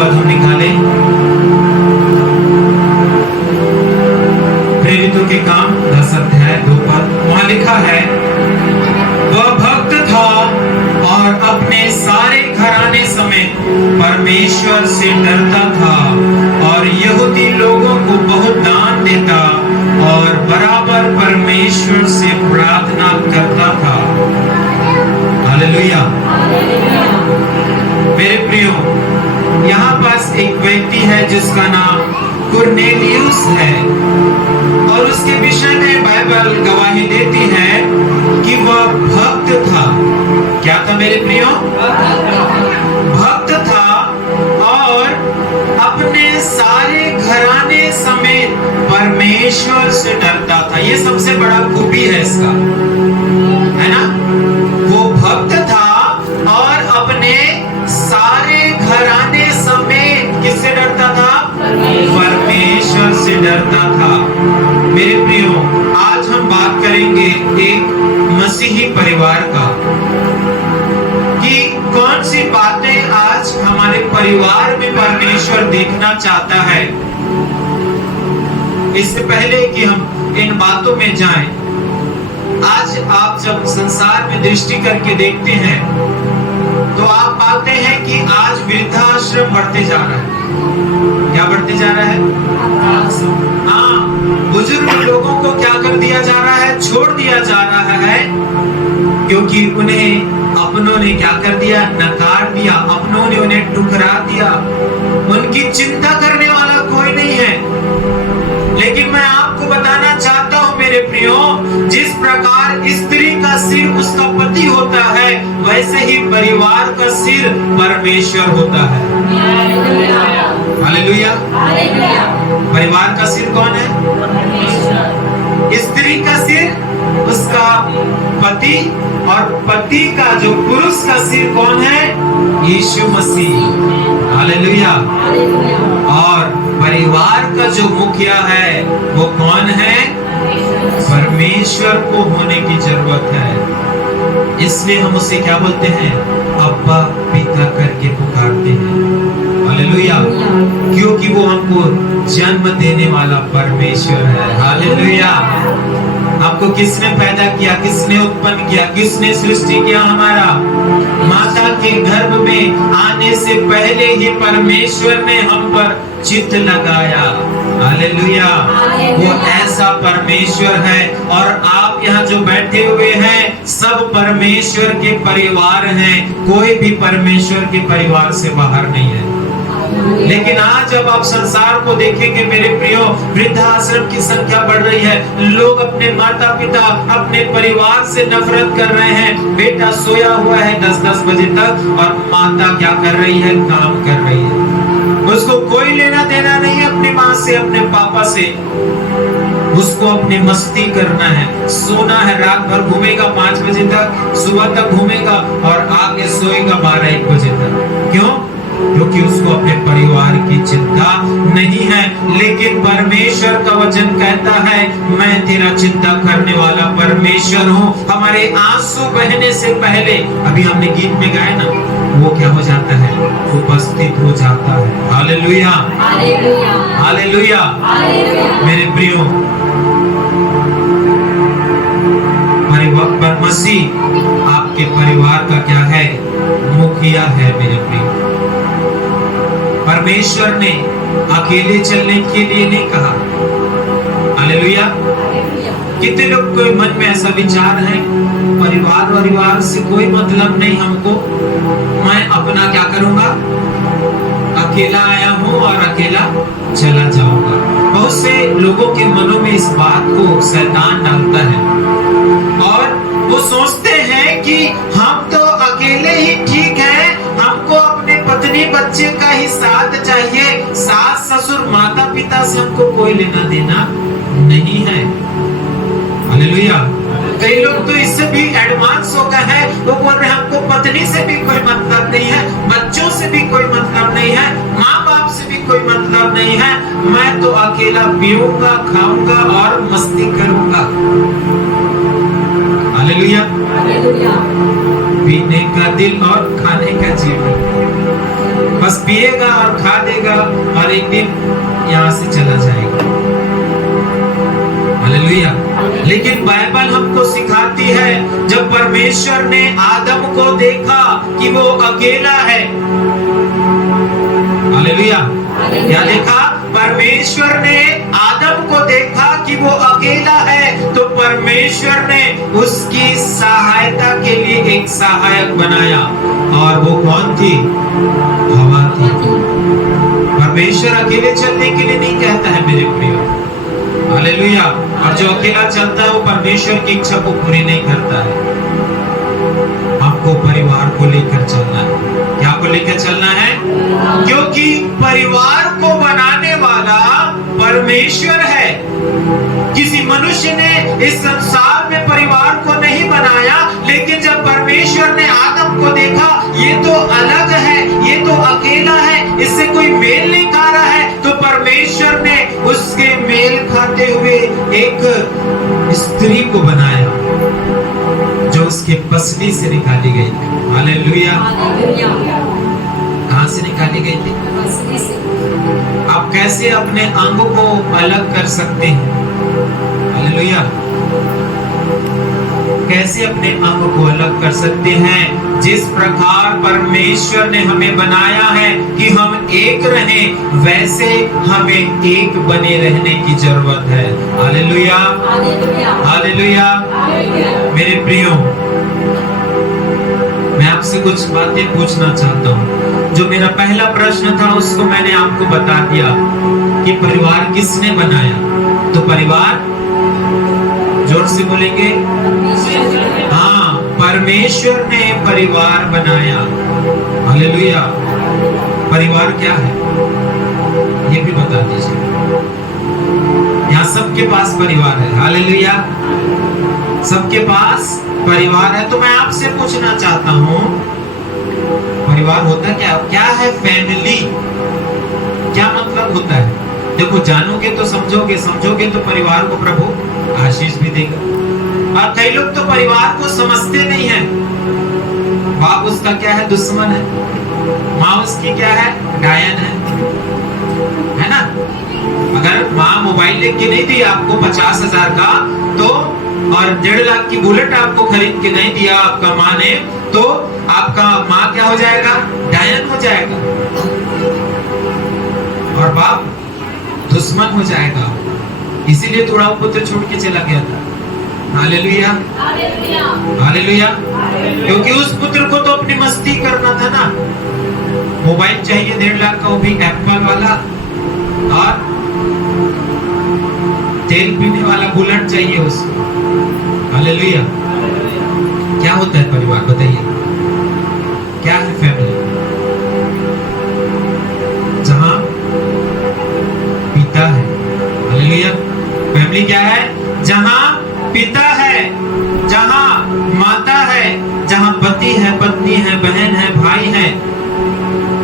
पद हम निकाले। प्रेरितों के काम 10 अध्याय 2 पद, वहां लिखा है, वह भक्त था और अपने सारे घराने समेत परमेश्वर से डरता था और यहूदी लोगों को बहुत दान देता और बराबर परमेश्वर से प्रार्थना करता था। हालेलुया। मेरे प्रियो, यहाँ पास एक व्यक्ति है जिसका नाम कुरनेलियुस है और उसके विषय में बाइबल गवाही देती है कि वह भक्त था। क्या था मेरे प्रियो? भक्त था और अपने सारे घराने समेत परमेश्वर से डरता था। ये सबसे बड़ा खूबी है इसका, है ना? वो भक्त था और अपने सारे घराने समेत किससे डरता था? परमेश्वर से डरता था। मेरे प्रियो, आज हम बात करेंगे एक मसीही परिवार का, कि कौन सी बातें आज हमारे परिवार में परमेश्वर देखना चाहता है। इससे पहले कि हम इन बातों में जाएं, आज आप जब संसार में दृष्टि करके देखते हैं तो आप पाते हैं कि आज वृद्धाश्रम बढ़ते जा रहा है। क्या बढ़ते जा रहा है? हाँ, बुजुर्ग लोगों को क्या कर दिया जा रहा है? छोड़ दिया जा रहा है, क्योंकि उन्हें अपनों ने क्या कर दिया? नकार दिया। अपनों ने उन्हें ठुकरा दिया। उनकी चिंता करने वाला कोई नहीं है। लेकिन मैं आपको बताना चाहता हूं मेरे प्रियो, जिस प्रकार स्त्री का सिर उसका पति होता है, वैसे ही परिवार का सिर परमेश्वर होता है। हालेलुया। परिवार का सिर कौन है? स्त्री का सिर उसका पति, और पति का जो पुरुष का सिर कौन है? यीशु मसीह। हालेलुया। और परिवार का जो मुखिया है वो कौन है? परमेश्वर को होने की जरूरत है। इसलिए हम उसे क्या बोलते हैं? अब्बा पिता करके पुकारते हैं। हालेलुया। क्योंकि वो हमको जन्म देने वाला परमेश्वर है। हालेलुया। आपको किसने पैदा किया? किसने उत्पन्न किया? किसने सृष्टि किया? हमारा माता के गर्भ में आने से पहले ही परमेश्वर ने हम पर चित्त लगाया। हालेलुया। वो ऐसा परमेश्वर है, और आप यहाँ जो बैठे हुए हैं सब परमेश्वर के परिवार हैं। कोई भी परमेश्वर के परिवार से बाहर नहीं है। लेकिन आज जब आप संसार को देखेंगे मेरे प्रियो, वृद्धाश्रम की संख्या बढ़ रही है। लोग अपने माता पिता, अपने परिवार से नफरत कर रहे हैं। बेटा सोया हुआ है 10-10 बजे तक और माता क्या कर रही है? काम कर रही है। उसको कोई लेना देना नहीं है अपनी माँ से, अपने पापा से। उसको अपनी मस्ती करना है, सोना है, रात भर घूमेगा 5 बजे तक, सुबह तक घूमेगा और आगे सोएगा 12-1 बजे तक। क्यों? क्योंकि उसको अपने परिवार की चिंता नहीं है। लेकिन परमेश्वर का वचन कहता है, मैं तेरा चिंता करने वाला परमेश्वर हूँ। हमारे आंसू बहने से पहले, अभी हमने गीत में गाया ना, वो क्या हो जाता है? उपस्थित हो जाता है। हालेलुया। हालेलुया। मेरे प्रियो, मसीह आपके परिवार का क्या है? मुखिया है। मेरे प्रियो, परमेश्वर ने अकेले चलने के लिए नहीं कहा। हालेलुया। कितने लोग के मन में ऐसा विचार है, परिवार से कोई मतलब नहीं हमको, मैं अपना क्या करूंगा? अकेला आया हूं और अकेला चला जाऊंगा। बहुत से लोगों के मनों में इस बात को शैतान डालता है और वो सोचते हैं कि हम तो अकेले ही ठीक है, हमको अपने पत्नी बच्चे का ही साथ चाहिए, सास ससुर माता पिता से हमको कोई लेना देना नहीं है। हालेलुया। कई लोग तो इससे भी एडवांस हो गए हैं, वो बोल रहे हैं हमको पत्नी से भी कोई मतलब नहीं है, बच्चों से भी कोई मतलब नहीं है, माँ बाप से भी कोई मतलब नहीं है, मैं तो अकेला पीऊंगा, खाऊंगा और मस्ती करूंगा। हालेलुया। पीने का दिल और खाने का जीवन। बस पिएगा और खा देगा और एक दिन यहाँ से चला जाएगा। हालेलुया। लेकिन बाइबल हमको सिखाती है, जब परमेश्वर ने आदम को देखा कि वो अकेला है, हालेलुया, क्या देखा? परमेश्वर ने आदम को देखा कि वो अकेला है, तो परमेश्वर ने उसकी सहायता के लिए एक सहायक बनाया, और वो कौन थी? हवा थी। परमेश्वर अकेले चलने के लिए नहीं कहता है मेरे प्रियो, हालेलुया। और जो अकेला चलता है वो परमेश्वर की इच्छा को पूरी नहीं करता है। हमको परिवार को लेकर चलना है। क्या को लेकर चलना है? क्योंकि परिवार को बनाने वाला परमेश्वर है। किसी मनुष्य ने इस संसार में परिवार को नहीं बनाया, लेकिन जब परमेश्वर ने आदम को देखा, ये तो अलग है, ये तो अकेला है, इससे कोई मेल नहीं खा रहा है, तो परमेश्वर ने उसके मेल खाते हुए एक स्त्री को बनाया, जो उसके पसली से निकाली गई थी। हालेलुया। कहां से निकाली गई थी? पसली से। आप कैसे अपने अंग को अलग कर सकते हैं? हालेलुया। कैसे अपने अंग को अलग कर सकते हैं? जिस प्रकार परमेश्वर ने हमें बनाया है कि हम एक रहें, वैसे हमें एक बने रहने की जरूरत है। Hallelujah, hallelujah. मेरे प्रियो, मैं आपसे कुछ बातें पूछना चाहता हूँ। जो मेरा पहला प्रश्न था उसको मैंने आपको बता दिया कि परिवार किसने बनाया। तो परिवार, जोर से बोलेंगे, हाँ, परमेश्वर ने परिवार बनाया। हालेलुया। परिवार क्या है ये भी बता दीजिए। यहाँ सबके पास परिवार है। हालेलुया। सबके पास परिवार है। तो मैं आपसे पूछना चाहता हूँ, परिवार होता क्या? क्या है फैमिली? क्या मतलब होता है? देखो, जानोगे तो समझोगे, समझोगे तो परिवार को प्रभु आशीष भी देगा। और कई लोग तो परिवार को समझते नहीं है। बाप उसका क्या है? दुश्मन है। माँ उसकी क्या है? डायन है ना? अगर माँ मोबाइल लेके नहीं दी आपको 50,000 का, तो और 1.5 लाख की बुलेट आपको खरीद के नहीं दिया आपका माँ ने, तो आपका माँ क्या हो जाएगा? डायन हो जाएगा, और बाप दुश्मन हो जाएगा। इसीलिए थोड़ा पुत्र छोड़ के चला गया था। Hallelujah, hallelujah. क्योंकि उस पुत्र को तो अपनी मस्ती करना था ना। मोबाइल चाहिए 1.5 लाख का, वो भी एप्पल वाला, और तेल पीने वाला बुलेट चाहिए उसको। हालेलुया। क्या होता है परिवार? बताइए, क्या है फैमिली? जहां पिता है। हालेलुया। फैमिली क्या है? जहां पिता है, जहां माता है, जहां पति है, पत्नी है, बहन है, भाई है,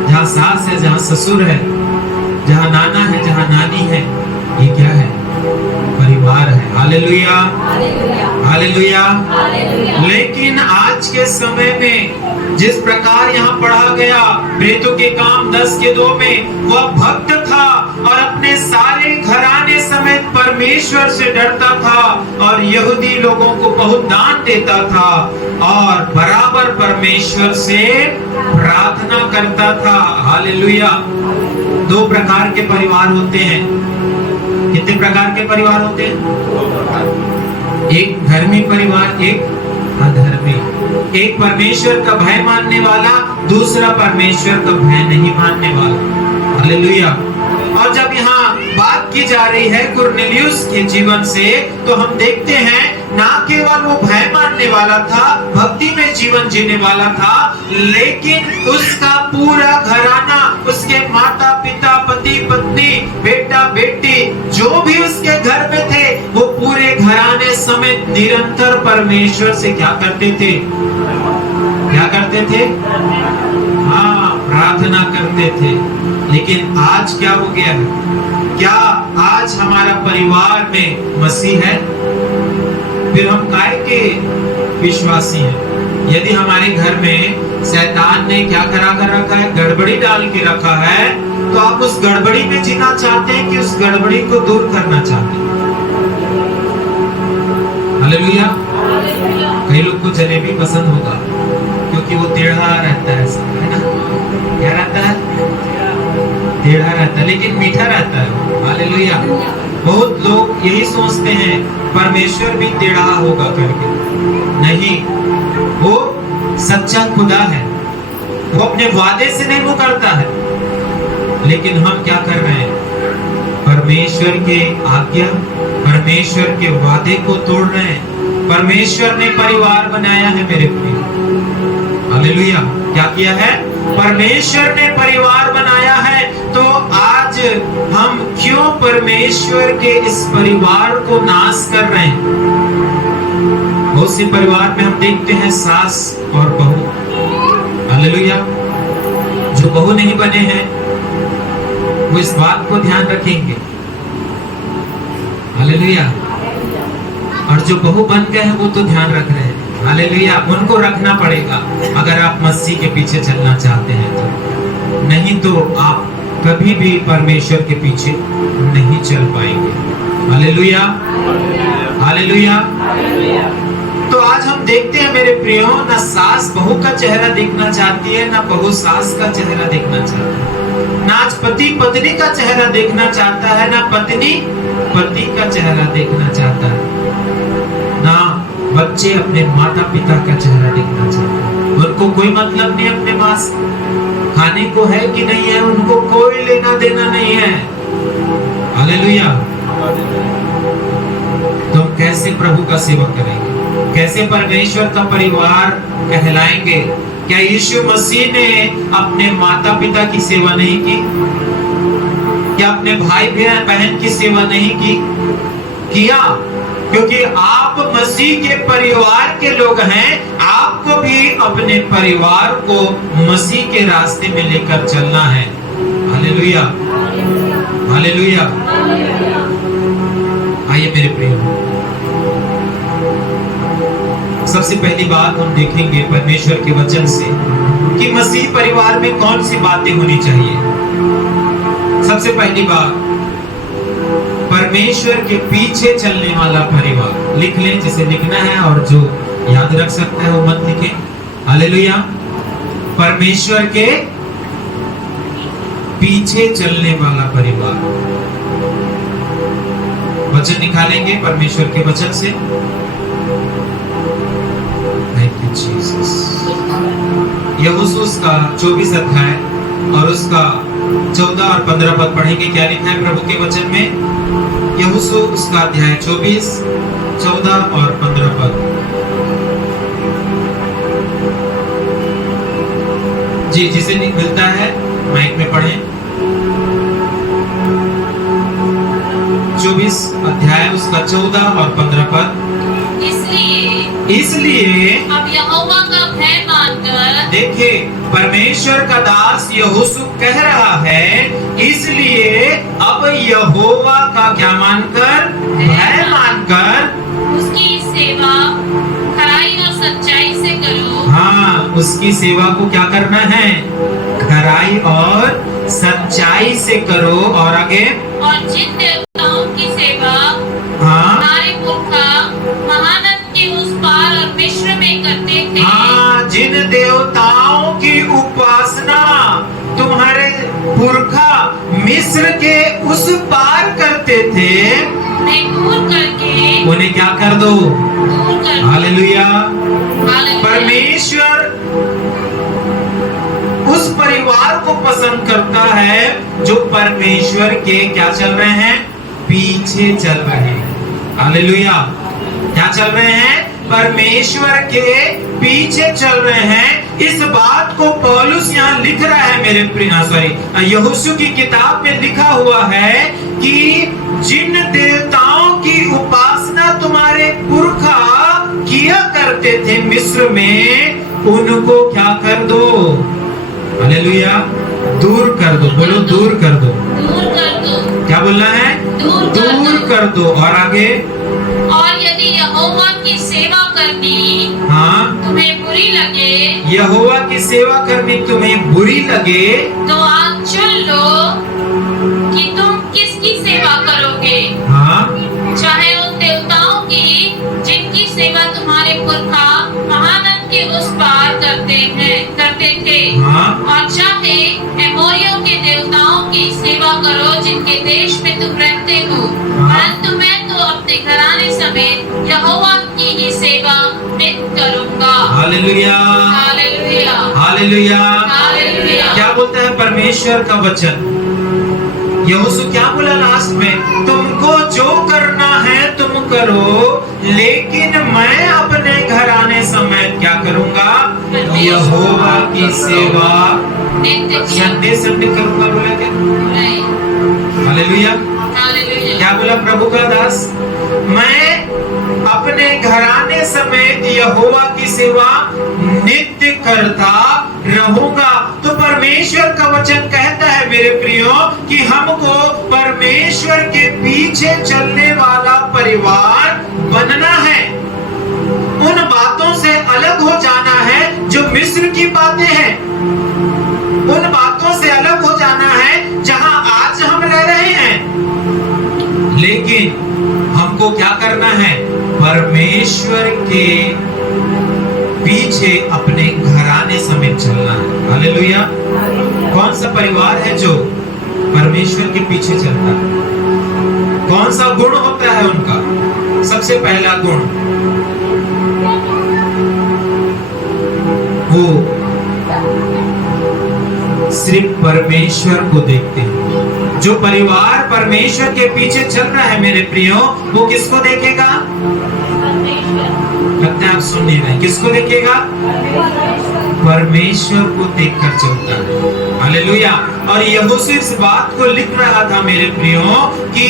जहां सास है, जहां ससुर है, जहां नाना है, जहां नानी है, ये क्या है? परिवार है। Hallelujah, hallelujah. लेकिन आज के समय में जिस प्रकार यहाँ पढ़ा गया, प्रेरितों के काम 10:2 में, वह भक्त था और अपने सारे घराने समेत परमेश्वर से डरता था और यहूदी लोगों को बहुत दान देता था और बराबर परमेश्वर से प्रार्थना करता था। हालेलुया। 2 प्रकार के परिवार होते हैं। कितने प्रकार के परिवार होते हैं? एक धर्मी परिवार, एक अधर्मी। एक परमेश्वर का भय मानने वाला, दूसरा परमेश्वर का भय नहीं मानने वाला। हालेलुया। और जब यहाँ बात की जा रही है कुरनेलियुस के जीवन से, तो हम देखते हैं ना केवल वो भय मानने वाला था, भक्ति में जीवन जीने वाला था, लेकिन उसका पूरा घराना, उसके माता पिता, पति पत्नी, बेटा बेटी, जो भी उसके घर में थे, वो पूरे घराने समेत निरंतर परमेश्वर से क्या करते थे? क्या करते थे? हाँ, प्रार्थना करते थे। लेकिन आज क्या हो गया है? क्या आज हमारा परिवार में मसीह है? फिर हम काय के विश्वासी हैं? यदि हमारे घर में शैतान ने क्या करा कर रखा है, गड़बड़ी डाल के रखा है, तो आप उस गड़बड़ी में जीना चाहते हैं कि उस गड़बड़ी को दूर करना चाहते हैं? हालेलुया। कई लोग को जलेबी पसंद होगा क्योंकि वो टेढ़ा रहता है ना? क्या रहता है? टेढ़ा रहता है लेकिन मीठा रहता है। हालेलुया। बहुत लोग यही सोचते हैं परमेश्वर भी टेढ़ा होगा करके। नहीं, वो सच्चा खुदा है, वो अपने वादे से नहीं मुकरता है। लेकिन हम क्या कर रहे हैं? परमेश्वर के आज्ञा, परमेश्वर के वादे को तोड़ रहे हैं। परमेश्वर ने परिवार बनाया है मेरे प्रिय। हालेलुया। क्या किया है? परमेश्वर ने परिवार बनाया है। तो आज हम क्यों परमेश्वर के इस परिवार को नाश कर रहे हैं? बहुत से परिवार में हम देखते हैं सास और बहू। हालेलुया। जो बहू नहीं बने हैं वो इस बात को ध्यान रखेंगे। हालेलुया। और जो बहू बन गए हैं वो तो ध्यान रख रहे हैं। हालेलुया। उनको रखना पड़ेगा अगर आप मसीह के पीछे चलना चाहते हैं तो। नहीं तो आप कभी भी परमेश्वर के पीछे नहीं चल पाएंगे। हालेलुया। हालेलुया। तो आज हम देखते हैं मेरे प्रियो, ना सास बहू का चेहरा देखना चाहती है, ना बहू सास का चेहरा देखना चाहती है। ना आज पति पत्नी का चेहरा देखना चाहता है, ना पत्नी पति का चेहरा देखना चाहता है, ना बच्चे अपने माता पिता का चेहरा देखना चाहते हैं। उनको कोई मतलब नहीं अपने पास खाने को है कि नहीं है, उनको कोई लेना देना नहीं है। हालेलुया। तो हम कैसे प्रभु का सेवा करेंगे? कैसे परमेश्वर का परिवार कहलाएंगे? क्या यीशु मसीह ने अपने माता पिता की सेवा नहीं की? क्या अपने भाई बहन की सेवा नहीं की? किया, क्योंकि आप मसीह के परिवार के लोग हैं। आपको भी अपने परिवार को मसीह के रास्ते में लेकर चलना है। हालेलुया। हालेलुया। आइए मेरे प्रिय, सबसे पहली बात हम देखेंगे परमेश्वर के वचन से कि मसीह परिवार में कौन सी बातें होनी चाहिए। सबसे पहली बात, परमेश्वर के पीछे चलने वाला परिवार। लिख लें जिसे लिखना है, और जो याद रख सकता है वो मत लिखे। हालेलुया। परमेश्वर के पीछे चलने वाला परिवार। वचन निकालेंगे परमेश्वर के वचन से। Thank you Jesus. यहोशू का 24 अध्याय और उसका 14 और 15 पद पढ़ेंगे। क्या लिखा है प्रभु के वचन में? यहोशू उसका अध्याय 24, 14 और 15 पद। जी, जिसे नहीं मिलता है माइक में पढ़ें। 24 अध्याय उसका 14 और 15 पद। इसलिए अब यहोवा का भय मानकर, देखिए परमेश्वर का दास यहोशू कह रहा है, इसलिए अब यहोवा का क्या मानकर? भय मानकर उसकी सेवा खराई और सच्चाई से करो। हाँ, उसकी सेवा को क्या करना है? खराई और सच्चाई से करो। और आगे, और जिन देवताओं की सेवा हमारे पुरखा महानद के उस पार और मिस्र में करते थे, हाँ, जिन देवताओं की उपासना तुम्हारे पुरखा मिस्र के उस पार करते थे, उन्हें दूर करके, उन्हें क्या कर दो? दूर कर। हालेलुया। परमेश्वर उस परिवार को पसंद करता है जो परमेश्वर के क्या चल रहे हैं? पीछे चल रहे हैं। हालेलुया। क्या चल रहे हैं? परमेश्वर के पीछे चल रहे हैं। इस बात को पौलुस यहाँ लिख रहा है मेरे प्रिय। यहोशू की किताब में लिखा हुआ है कि जिन देवताओं की उपासना तुम्हारे पुरखा किया करते थे मिस्र में, उनको क्या कर दो? हालेलुया। दूर कर दो। बोलो दूर कर दो। दूर कर दो। क्या बोलना है? दूर कर दो। और आगे, और यदि यहोवा यहोवा की सेवा करनी हाँ, तुम्हें बुरी लगे यहोवा की सेवा करनी तुम्हें बुरी लगे तो आज चुन लो कि तुम किसकी सेवा करोगे, हाँ, चाहे उन देवताओं की जिनकी सेवा तुम्हारे पुरखा महानद के उस पार करते थे, हाँ, और चाहे एमोरियों के देवताओं की सेवा करो जिनके देश में तुम रहते हो, परंतु मैं तो अपने घराने समेत यहोवा की ही सेवा नित्य करूंगा। Hallelujah, hallelujah, hallelujah. हालेलुया। क्या बोलता है परमेश्वर का वचन? यहोशू क्या बोला लास्ट में? तुमको जो करना है तुम करो, लेकिन मैं अपने घराने समेत क्या करूंगा? यहोवा की सेवा संडे संडे करूंगा। बोला क्या? हालेलुया। हालेलुया। क्या बोला प्रभु का दास? मैं अपने घराने समेत यहोवा की सेवा नित्य करता रहूंगा। तो परमेश्वर का वचन कहता है मेरे प्रियो कि हमको परमेश्वर के पीछे चलने वाला परिवार बनना है। उन बातों से अलग हो जाना है जो मिस्र की बातें हैं। उन बातों से अलग हो जाना है जहां आज हम रह रहे हैं। लेकिन हमको क्या करना है? परमेश्वर के पीछे अपने घराने समेत चलना है। हालेलुया। कौन सा परिवार है जो परमेश्वर के पीछे चलता है? कौन सा गुण होता है उनका? सबसे पहला गुण, वो सिर्फ परमेश्वर को देखते हैं। जो परिवार परमेश्वर के पीछे चल रहा है मेरे प्रियो, वो किसको देखेगा? लगता है आप सुन नहीं रहे। किसको देखेगा? परमेश्वर को देखकर चलता है। हालेलुया। और यहोशू इस बात को लिख रहा था मेरे प्रियो कि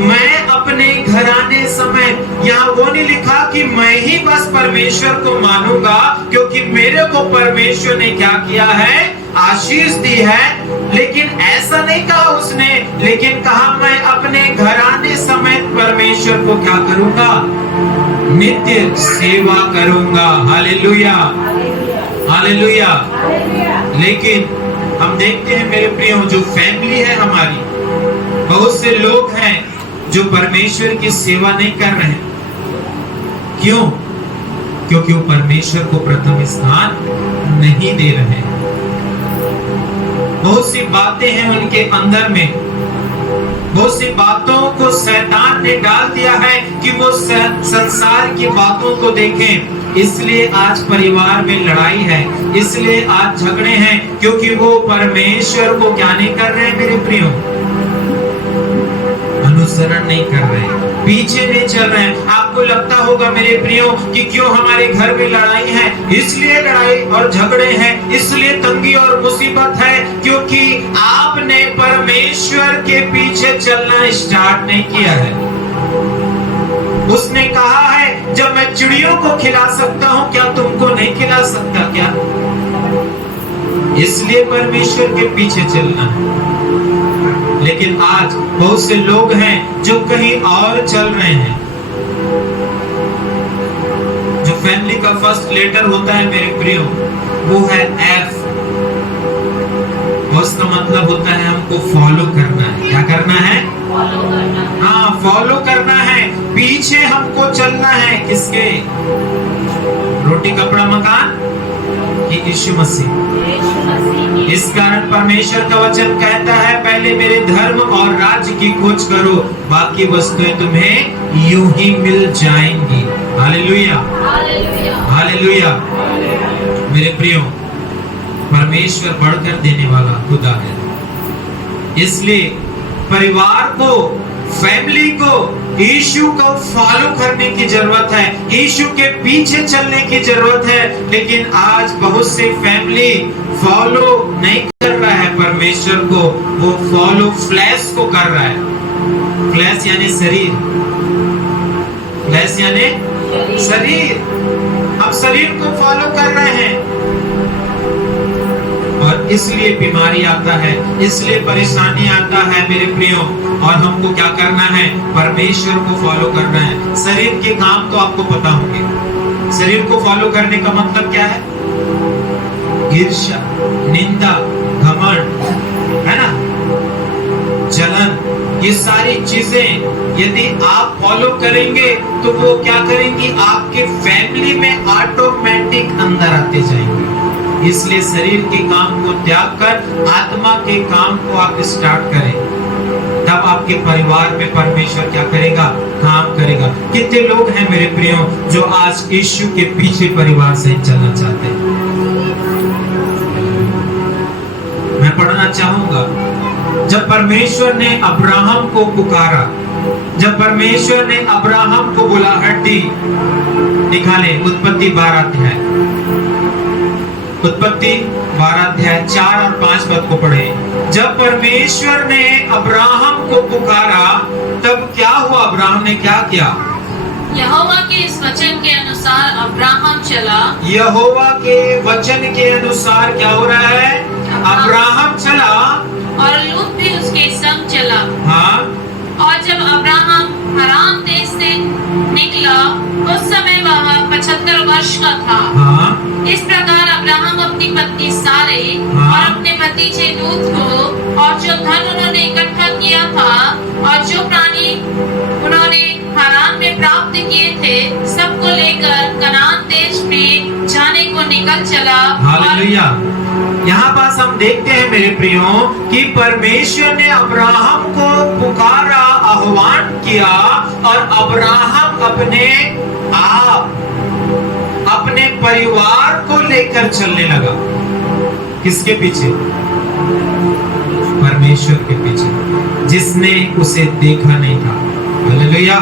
मैं अपने घराने समेत, यहाँ वो नहीं लिखा कि मैं ही बस परमेश्वर को मानूंगा, क्योंकि मेरे को परमेश्वर ने क्या किया है? आशीष दी है। लेकिन ऐसा नहीं कहा उसने, लेकिन कहा मैं अपने घराने समेत परमेश्वर को क्या करूंगा? नित्य सेवा करूंगा। Hallelujah, hallelujah. लेकिन हम देखते हैं मेरे प्रियो, जो फैमिली है हमारी, बहुत से लोग हैं जो परमेश्वर की सेवा नहीं कर रहे हैं। क्यों? क्योंकि वो परमेश्वर को प्रथम स्थान नहीं दे रहे हैं। बहुत सी बातें हैं उनके अंदर में, बहुत सी बातों को शैतान ने डाल दिया है कि वो संसार की बातों को देखें। इसलिए आज परिवार में लड़ाई है, इसलिए आज झगड़े हैं, क्योंकि वो परमेश्वर को क्या नहीं कर रहे हैं मेरे प्रियो? अनुसरण नहीं कर रहे, पीछे नहीं चल रहे हैं। आपको लगता होगा मेरे प्रियो कि क्यों हमारे घर में लड़ाई है? इसलिए लड़ाई और झगड़े हैं, इसलिए तंगी और मुसीबत है क्योंकि आपने परमेश्वर के पीछे चलना स्टार्ट नहीं किया है। उसने कहा है जब मैं चिड़ियों को खिला सकता हूं, क्या तुमको नहीं खिला सकता क्या? इसलिए परमेश्वर के पीछे चलना है। लेकिन आज बहुत से लोग हैं जो कहीं और चल रहे हैं। जो फैमिली का फर्स्ट लेटर होता है मेरे प्रियो, वो है एफ। उसका मतलब होता है हमको फॉलो करना है। क्या करना है? फॉलो करना। हाँ, फॉलो करना है। पीछे हमको चलना है किसके? रोटी कपड़ा मकान कि यीशु मसीह। इस कारण परमेश्वर का वचन कहता है पहले मेरे धर्म और राज्य की खोज करो, बाकी वस्तुएं तुम्हें यूं ही मिल जाएंगी। Hallelujah, hallelujah. मेरे प्रियो, परमेश्वर बढ़कर देने वाला खुदा है। इसलिए परिवार को, फैमिली को यीशु को फॉलो करने की जरूरत है, यीशु के पीछे चलने की जरूरत है। लेकिन आज बहुत से फैमिली फॉलो नहीं कर रहा है परमेश्वर को, वो फॉलो फ्लैश को कर रहा है। फ्लैश यानी शरीर, फ्लैश यानी शरीर। अब शरीर को फॉलो कर रहे हैं और इसलिए बीमारी आता है, इसलिए परेशानी आता है मेरे प्रियो। और हमको क्या करना है? परमेश्वर को फॉलो करना है। शरीर के काम तो आपको पता होंगे। शरीर को फॉलो करने का मतलब क्या है? ईर्ष्या, निंदा, घमंड, है ना, जलन, ये सारी चीजें यदि आप फॉलो करेंगे तो वो क्या करेंगी? आपके फैमिली में ऑटोमेटिक अंदर आते जाएंगे। इसलिए शरीर के काम को त्याग कर आत्मा के काम को आप स्टार्ट करें, तब आपके परिवार में परमेश्वर क्या करेगा? काम करेगा। कितने लोग हैं मेरे प्रियो जो आज यीशु के पीछे परिवार से चलना चाहते हैं? मैं पढ़ना चाहूंगा, जब परमेश्वर ने अब्राहम को पुकारा, जब परमेश्वर ने अब्राहम को बुलाहट दी, निकाले उत्पत्ति 12 अध्याय, उत्पत्ति 12 अध्याय 4 और 5 पद को पढ़े। जब परमेश्वर ने अब्राहम को पुकारा तब क्या हुआ? अब्राहम ने क्या किया? यहोवा के इस वचन के अनुसार अब्राहम चला। यहोवा के वचन के अनुसार क्या हो रहा है? अब्राहम चला और लूत भी उसके संग चला। हाँ, और जब अब्राहम हरान देश से निकला उस समय वह 75 वर्ष का था। हाँ, इस प्रकार अब्राहम अपनी पत्नी सारे हाँ। और अपने भतीजे लूत को और जो धन उन्होंने इकट्ठा किया था और जो प्राणी उन्होंने हरान में प्राप्त किए थे सबको लेकर कनान देश में जाने को निकल चला। हालेलुया। यहाँ पास हम देखते हैं मेरे प्रियो कि परमेश्वर ने अब्राहम को पुकारा, आह्वान किया और अब्राहम अपने परिवार को लेकर चलने लगा। किसके पीछे? परमेश्वर के पीछे, जिसने उसे देखा नहीं था। हालेलुया।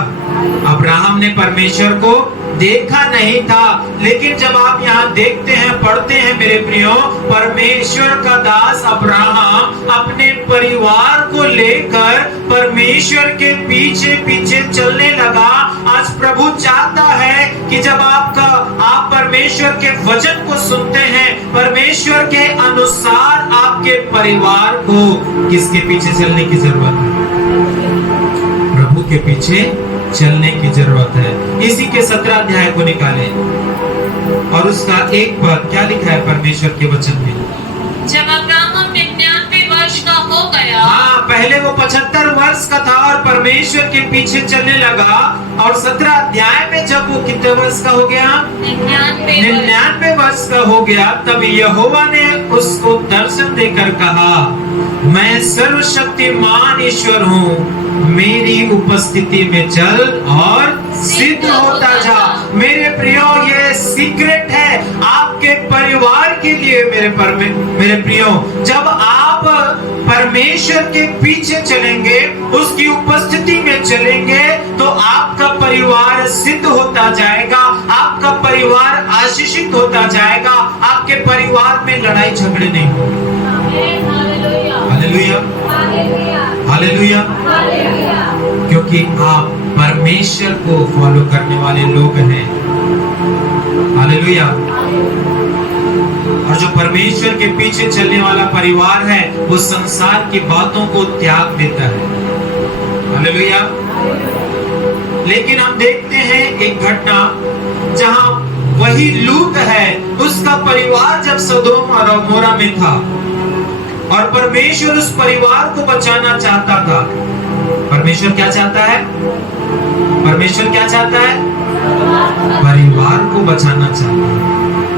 अब्राहम ने परमेश्वर को देखा नहीं था, लेकिन जब आप यहाँ देखते हैं, पढ़ते हैं मेरे प्रियो, परमेश्वर का दास अब्राहम अपने परिवार को लेकर परमेश्वर के पीछे पीछे चलने लगा। आज प्रभु चाहता है कि जब आप परमेश्वर के वचन को सुनते हैं, परमेश्वर के अनुसार आपके परिवार को किसके पीछे चलने की जरूरत है? प्रभु के पीछे चलने की जरूरत है। इसी के 17 अध्याय को निकाले और उसका एक पद क्या लिखा है परमेश्वर के वचन में? जब अब्राहम 99 वर्ष का हो गया। हाँ, पहले वो 75 वर्ष का था और परमेश्वर के पीछे चलने लगा। और 17 अध्याय में जब वो कितने वर्ष का हो गया? 99 वर्ष का हो गया, तब यहोवा ने उसको दर्शन देकर कहा, मैं सर्वशक्तिमान ईश्वर हूँ, मेरी उपस्थिति में चल और सिद्ध होता जा। मेरे प्रियो, ये सीक्रेट है आपके परिवार के लिए। मेरे प्रियो, जब आप परमेश्वर के पीछे चलेंगे, उसकी उपस्थिति में चलेंगे, तो आपका परिवार सिद्ध होता जाएगा, आपका परिवार आशीषित होता जाएगा, आपके परिवार में लड़ाई झगड़े नहीं होंगे। हालेलुया, हालेलुया, क्योंकि आप परमेश्वर को फॉलो करने वाले लोग हैं। हालेलुया। और जो परमेश्वर के पीछे चलने वाला परिवार है, वो संसार की बातों को त्याग देता है। हालेलुया। लेकिन हम देखते हैं एक घटना जहां वही लूत है, उसका परिवार जब सदोम और अमोरा में था और परमेश्वर उस परिवार को बचाना चाहता था। परमेश्वर क्या चाहता है? परमेश्वर क्या चाहता है? परिवार को बचाना चाहता है।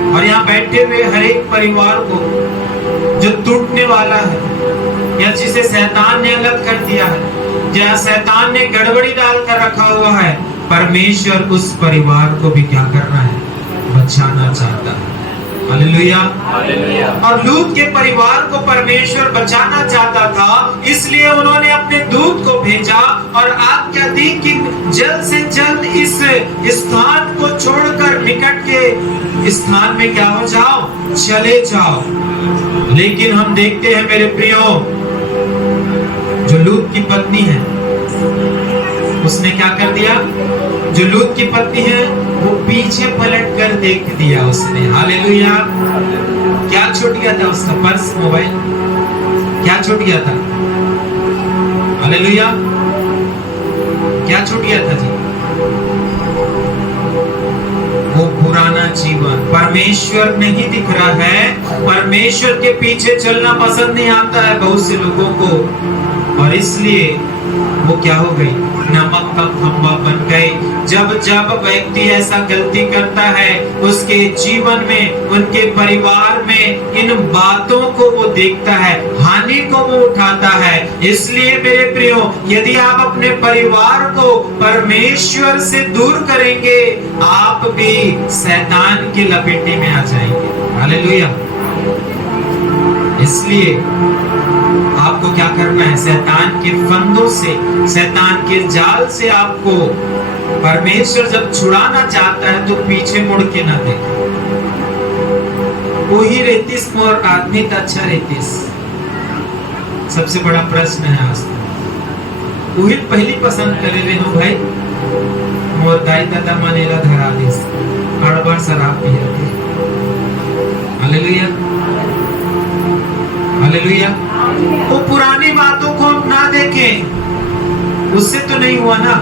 और यहाँ बैठे हुए हर एक परिवार को जो टूटने वाला है या जिसे शैतान ने अलग कर दिया है, जहाँ शैतान ने गड़बड़ी डालकर रखा हुआ है, परमेश्वर उस परिवार को भी क्या करना है? बचाना चाहता है। हालेलुया। और लूत के परिवार को परमेश्वर बचाना चाहता था, इसलिए उन्होंने अपने दूत को भेजा और आज्ञा दी कि जल्द से जल्द इस स्थान को छोड़कर निकट के स्थान में क्या हो जाओ? चले जाओ। लेकिन हम देखते हैं मेरे प्रियो, जो लूत की पत्नी है उसने क्या कर दिया? जो लूत की पत्नी है वो पीछे पलट कर देख दिया उसने। हालेलुया। क्या छूट गया था उसका? पर्स, मोबाइल, क्या छूट गया था? हालेलुया, क्या छूट गया था जी? वो पुराना जीवन परमेश्वर नहीं दिख रहा है। परमेश्वर के पीछे चलना पसंद नहीं आता है बहुत से लोगों को, और इसलिए वो क्या हो गई? नमक का खंभा बन गए। जब जब व्यक्ति ऐसा गलती करता है, उसके जीवन में, उनके परिवार में इन बातों को वो देखता है, हानि को वो उठाता है। इसलिए मेरे प्रियो, यदि आप अपने परिवार को परमेश्वर से दूर करेंगे, आप भी शैतान की लपेटे में आ जाएंगे। हालेलुया। इसलिए आपको क्या करना है? शैतान के फंदों से, शैतान के जाल से आपको परमेश्वर जब छुड़ाना चाहता है तो पीछे मुड़ के ना देखे। वही रहतीस मोर आदमी तो अच्छा रहतीस, सबसे बड़ा प्रश्न है आज। वही पहली पसंद करे रहे हो भाई, मोर दाई दादा मनेला धरा दिस, हड़बड़ शराब पिया थे। Hallelujah, hallelujah. वो पुरानी बातों को हम ना देखें, उससे तो नहीं हुआ ना,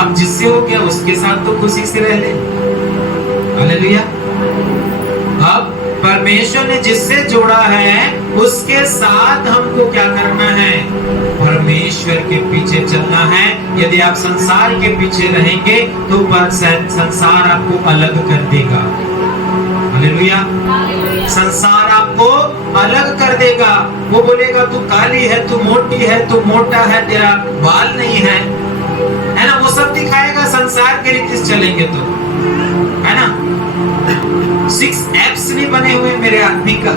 अब जिससे हो गया उसके साथ तो खुशी से रह ले। हालेलुया। अब परमेश्वर ने जिससे जोड़ा है उसके साथ हमको क्या करना है? परमेश्वर के पीछे चलना है। यदि आप संसार के पीछे रहेंगे तो संसार आपको अलग कर देगा। हालेलुया। संसार आपको अलग कर देगा। वो बोलेगा तू काली है, तू मोटी है, तू मोटा है, तेरा बाल नहीं है ना? वो सब दिखाएगा संसार के रीति से चलेंगे तो, है ना? 6 एप्स नहीं बने हुए मेरे आदमी का।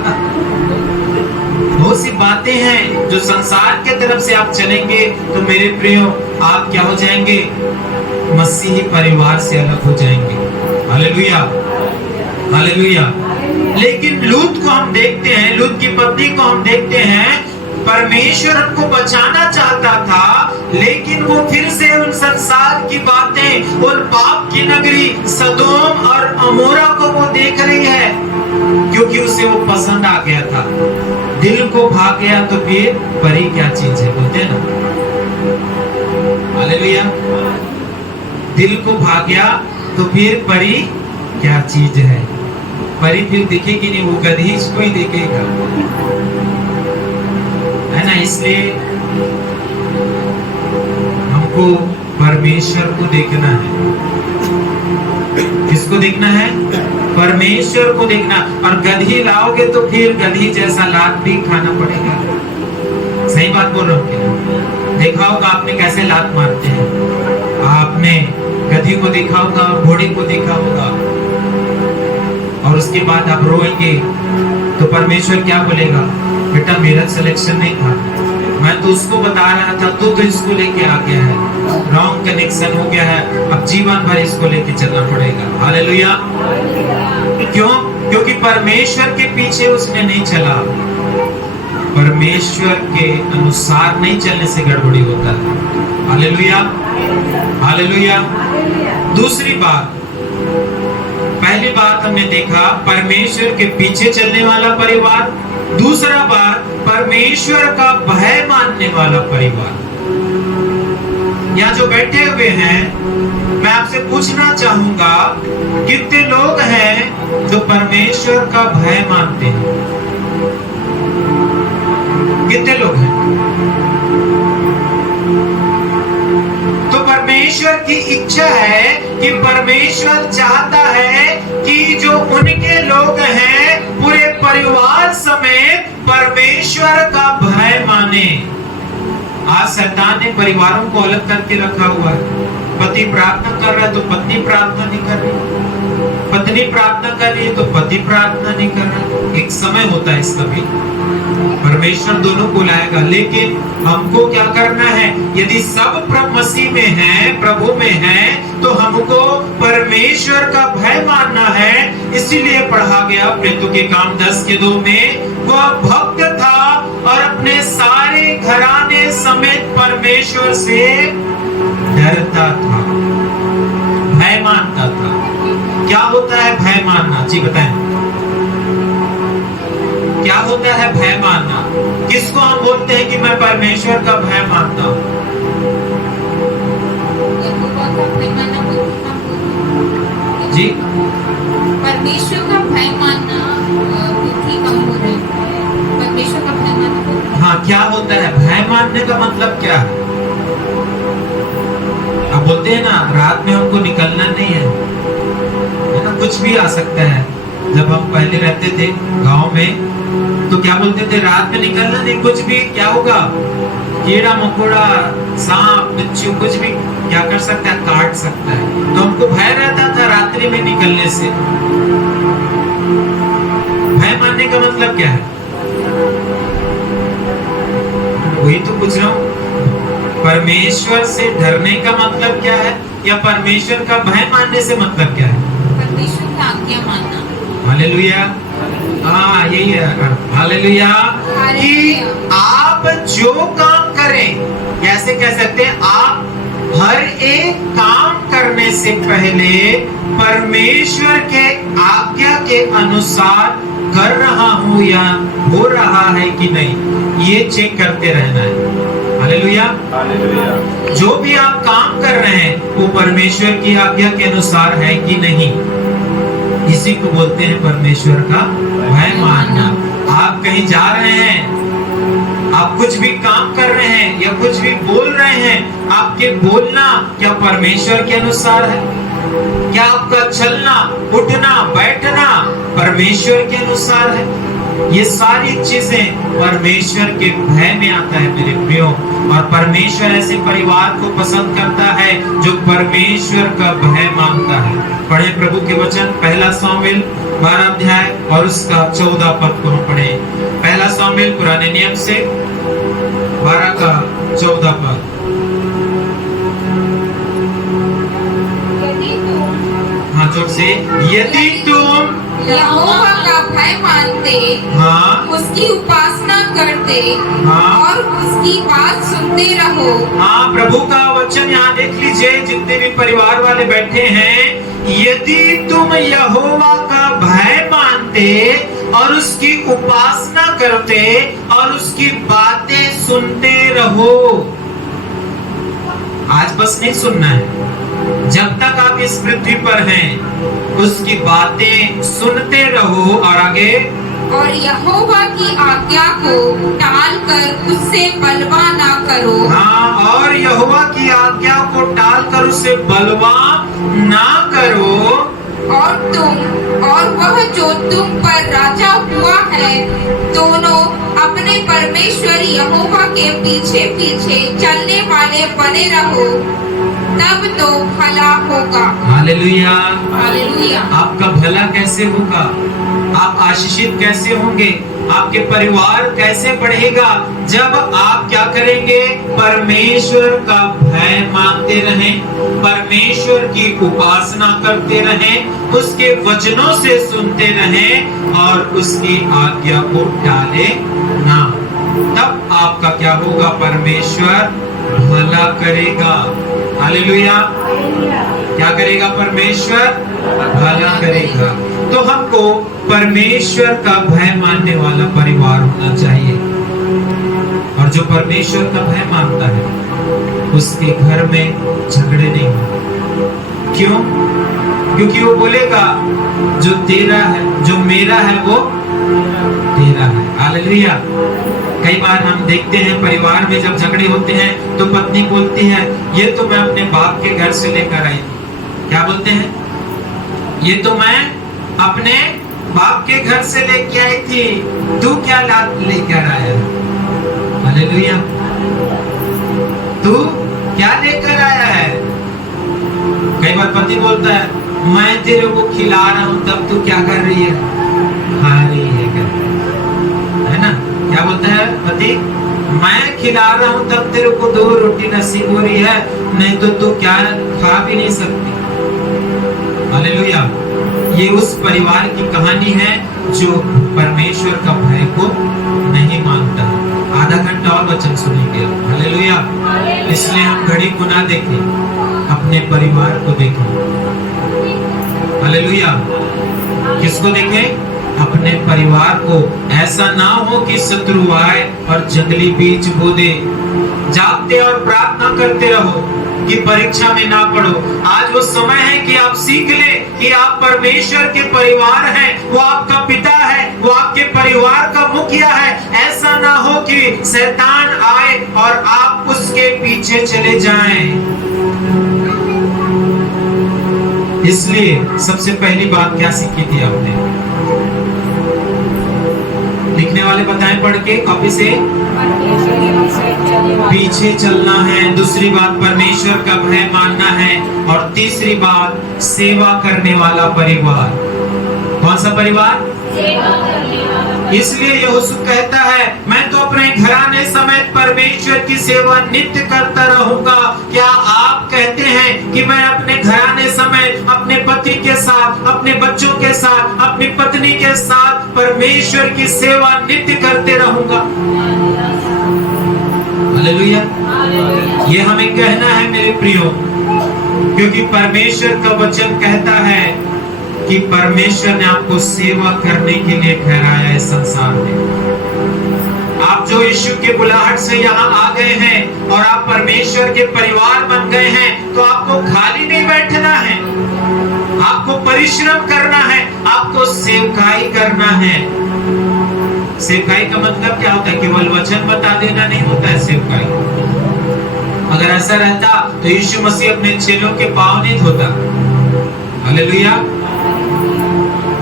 बहुत सी बातें हैं जो संसार के तरफ से आप चलेंगे तो मेरे प्रियो आप क्या हो जाएंगे? मसीही परिवार से अलग हो जाएंगे। Hallelujah, hallelujah. लेकिन लूत को हम देखते हैं, लूत की पत्नी को हम देखते हैं, परमेश्वर हमको बचाना चाहता था, लेकिन वो फिर से उन संसार की बातें, उन पाप की नगरी सदोम और अमोरा को वो देख रही है, क्योंकि उसे वो पसंद आ गया था। दिल को भाग गया तो फिर परी क्या चीज है, बोलते हैं ना। हालेलुया। दिल को भाग गया तो फिर परी क्या चीज है। परी फिर दिखेगी नहीं, वो गधी इसको ही देखेगा, है ना? इसलिए हमको परमेश्वर को देखना है। किसको देखना है? परमेश्वर को देखना। और गधी लाओगे तो फिर गधी जैसा लात भी खाना पड़ेगा। सही बात बोल रहा हूँ? देखा होगा आपने कैसे लात मारते हैं। आपने गधी को देखा होगा और घोड़े को देखा होगा, और उसके बाद आप रोएंगे तो परमेश्वर क्या बोलेगा? बेटा मेरा सिलेक्शन नहीं था, मैं तो उसको बता रहा था, तो इसको लेके आ गया है, रॉन्ग कनेक्शन हो गया है, अब जीवन भर इसको लेके चलना पड़ेगा। हालेलुया। क्यों? क्योंकि परमेश्वर के पीछे उसने नहीं चला। परमेश्वर के अनुसार नहीं चलने से गड़बड़ी होता है। Hallelujah, hallelujah. दूसरी बात, पहली बात हमने देखा परमेश्वर के पीछे चलने वाला परिवार। दूसरा बात, परमेश्वर का भय मानने वाला परिवार। यहाँ जो बैठे हुए हैं, मैं आपसे पूछना चाहूंगा, कितने लोग हैं जो परमेश्वर का भय मानते हैं? कितने लोग हैं? तो परमेश्वर की इच्छा है कि परमेश्वर चाहता है कि जो उनके लोग हैं पूरे परिवार समेत परमेश्वर का भय माने। आज शैतान ने परिवारों को अलग करके रखा हुआ है। पति प्रार्थना कर रहा है तो पत्नी प्रार्थना नहीं कर रही, पत्नी प्रार्थना कर रही है तो पति प्रार्थना नहीं कर रहा। एक समय होता है इसका भी, परमेश्वर दोनों को लाएगा। लेकिन हमको क्या करना है? यदि सब मसीह में है, प्रभु में है, तो हमको परमेश्वर का भय मानना है। इसीलिए पढ़ा गया प्रेरितों के काम 10:2 में, वह भक्त था और अपने सारे घराने समेत परमेश्वर से डरता था, भय मानता था। क्या होता है भय मानना? जी बताएं। क्या होता है भय मानना? किसको हम बोलते हैं कि मैं परमेश्वर का भय मानता हूँ? यहोवा का भय मानना बुद्धि का मूल है। जी, परमेश्वर का भय मानना बुद्धि का मूल है। परमेश्वर का भय मानना बुद्धि। हाँ, क्या होता है भय मानने का मतलब क्या है? आप बोलते हैं ना रात में हमको निकलना नहीं है ना, कुछ भी आ सकता है। जब हम पहले रहते थे गांव में तो क्या बोलते थे, रात में निकलना नहीं, कुछ भी क्या होगा, कीड़ा मकोड़ा सांप बिच्छू कुछ भी क्या कर सकता है, काट सकता है। तो हमको भय रहता था रात्रि में निकलने से। भय मानने का मतलब क्या है? वही तो पूछ रहा हूँ, परमेश्वर से डरने का मतलब क्या है, या परमेश्वर का भय मानने से मतलब क्या है? परमेश्वर की आज्ञा मानना। हालेलुया। हाँ, यही है हालेलुया। कि आप जो काम करें, कैसे कह सकते हैं, आप हर एक काम करने से पहले परमेश्वर के आज्ञा के अनुसार कर रहा हूं या हो रहा है कि नहीं, ये चेक करते रहना है। हालेलुया। जो भी आप काम कर रहे हैं वो परमेश्वर की आज्ञा के अनुसार है कि नहीं, इसी को बोलते हैं परमेश्वर का भय मानना। आप कहीं जा रहे हैं, आप कुछ भी काम कर रहे हैं या कुछ भी बोल रहे हैं, आपके बोलना क्या परमेश्वर के अनुसार है? क्या आपका चलना उठना बैठना परमेश्वर के अनुसार है? ये सारी चीजें परमेश्वर के भय में आता है मेरे प्रियो। और परमेश्वर ऐसे परिवार को पसंद करता है जो परमेश्वर का भय मानता है। पढ़े प्रभु के वचन, पहला सामुएल 12 अध्याय और उसका 14 पद को हम पढ़े। पहला सामुएल पुराने नियम से 12 का 14 पद। हाँ, जोर से, यदि तुम यहोवा का भय मानते, हाँ उसकी उपासना करते, हाँ और उसकी बात सुनते रहो। हाँ, प्रभु का वचन यहाँ देख लीजिए, जितने भी परिवार वाले बैठे हैं, यदि तुम यहोवा का भय मानते और उसकी उपासना करते और उसकी बातें सुनते रहो। आज बस नहीं सुनना है, जब तक आप इस पृथ्वी पर हैं उसकी बातें सुनते रहो। और आगे, और यहोवा की आज्ञा को टाल कर उससे बलवा ना करो। हाँ, और यहोवा की आज्ञा को टाल कर उससे बलवा ना करो। और वह जो तुम पर राजा हुआ है, दोनों अपने परमेश्वर यहोवा के पीछे पीछे चलने वाले बने रहो, तब तो भला होगा। हालेलुया। हालेलुया। आपका भला कैसे होगा? आप आशीषित कैसे होंगे? आपके परिवार कैसे बढ़ेगा? जब आप क्या करेंगे? परमेश्वर का भय मानते रहें, परमेश्वर की उपासना करते रहें, उसके वचनों से सुनते रहें और उसकी आज्ञा को टाले ना। तब आपका क्या होगा? परमेश्वर भला करेगा। हालेलुया। क्या करेगा? परमेश्वर भला करेगा। तो हमको परमेश्वर का भय मानने वाला परिवार होना चाहिए। और जो परमेश्वर का भय मानता है उसके घर में झगड़े नहीं होंगे। क्यों? क्योंकि वो बोलेगा जो तेरा है, जो मेरा है वो तेरा है। हालेलुया। कई बार हम देखते हैं परिवार में जब झगड़े होते हैं तो पत्नी बोलती है, ये तो मैं अपने बाप के घर से लेकर आई। क्या बोलते हैं? ये तो मैं अपने बाप के घर से लेके आई थी, तू क्या लेकर आया? हालेलुया। तू क्या लेकर आया है? कई बार पति बोलता है, मैं तेरे को खिला रहा हूं तब तू क्या कर रही है? खा रही है ना? क्या बोलता है पति? मैं खिला रहा हूं तब तेरे को 2 रोटी नसीब हो रही है, नहीं तो तू क्या खा भी नहीं सकती। हालेलुया। ये उस परिवार की कहानी है जो परमेश्वर का भय को नहीं मानता। आधा घंटा और वचन सुनेंगे। हालेलुया। इसलिए हम घड़ी को ना देखें, अपने परिवार को देखें। हालेलुया। किसको देखें? अपने परिवार को ऐसा ना हो कि शत्रु आए और जंगली बीज बो दे। जागते और प्रार्थना करते रहो कि परीक्षा में ना पड़ो। आज वो समय है कि आप सीख ले कि आप परमेश्वर के परिवार हैं, वो आपका पिता है, वो आपके परिवार का मुखिया है। ऐसा ना हो कि शैतान आए और आप उसके पीछे चले जाएं। इसलिए सबसे पहली बात क्या सीखी थी आपने? लिखने वाले बताएं पढ़ के कॉपी से। पीछे चलना है। दूसरी बात परमेश्वर का भय मानना है। और तीसरी बात सेवा करने वाला परिवार। कौन सा परिवार? सेवा करने वाला। इसलिए यहोशू कहता है मैं तो अपने घराने समेत परमेश्वर की सेवा नित्य करता रहूंगा। क्या आप कहते हैं कि मैं अपने घराने समेत अपने पति के साथ, अपने बच्चों के साथ, अपनी पत्नी के साथ परमेश्वर की सेवा नित्य करते रहूंगा? हालेलुया। ये हमें कहना है मेरे प्रियो, क्योंकि परमेश्वर का वचन कहता है कि परमेश्वर ने आपको सेवा करने के लिए ठहराया है संसार में। आप जो यीशु के बुलाहट से यहाँ आ गए हैं और आप परमेश्वर के परिवार बन गए हैं, तो आपको खाली नहीं बैठना है, आपको परिश्रम करना है, आपको सेवकाई करना है। सेवकाई का मतलब क्या होता है? केवल वचन बता देना नहीं होता है सेवकाई। अगर ऐसा रहता तो यीशु मसीह अपने चेलों के पांव नहीं धोता। हालेलुया।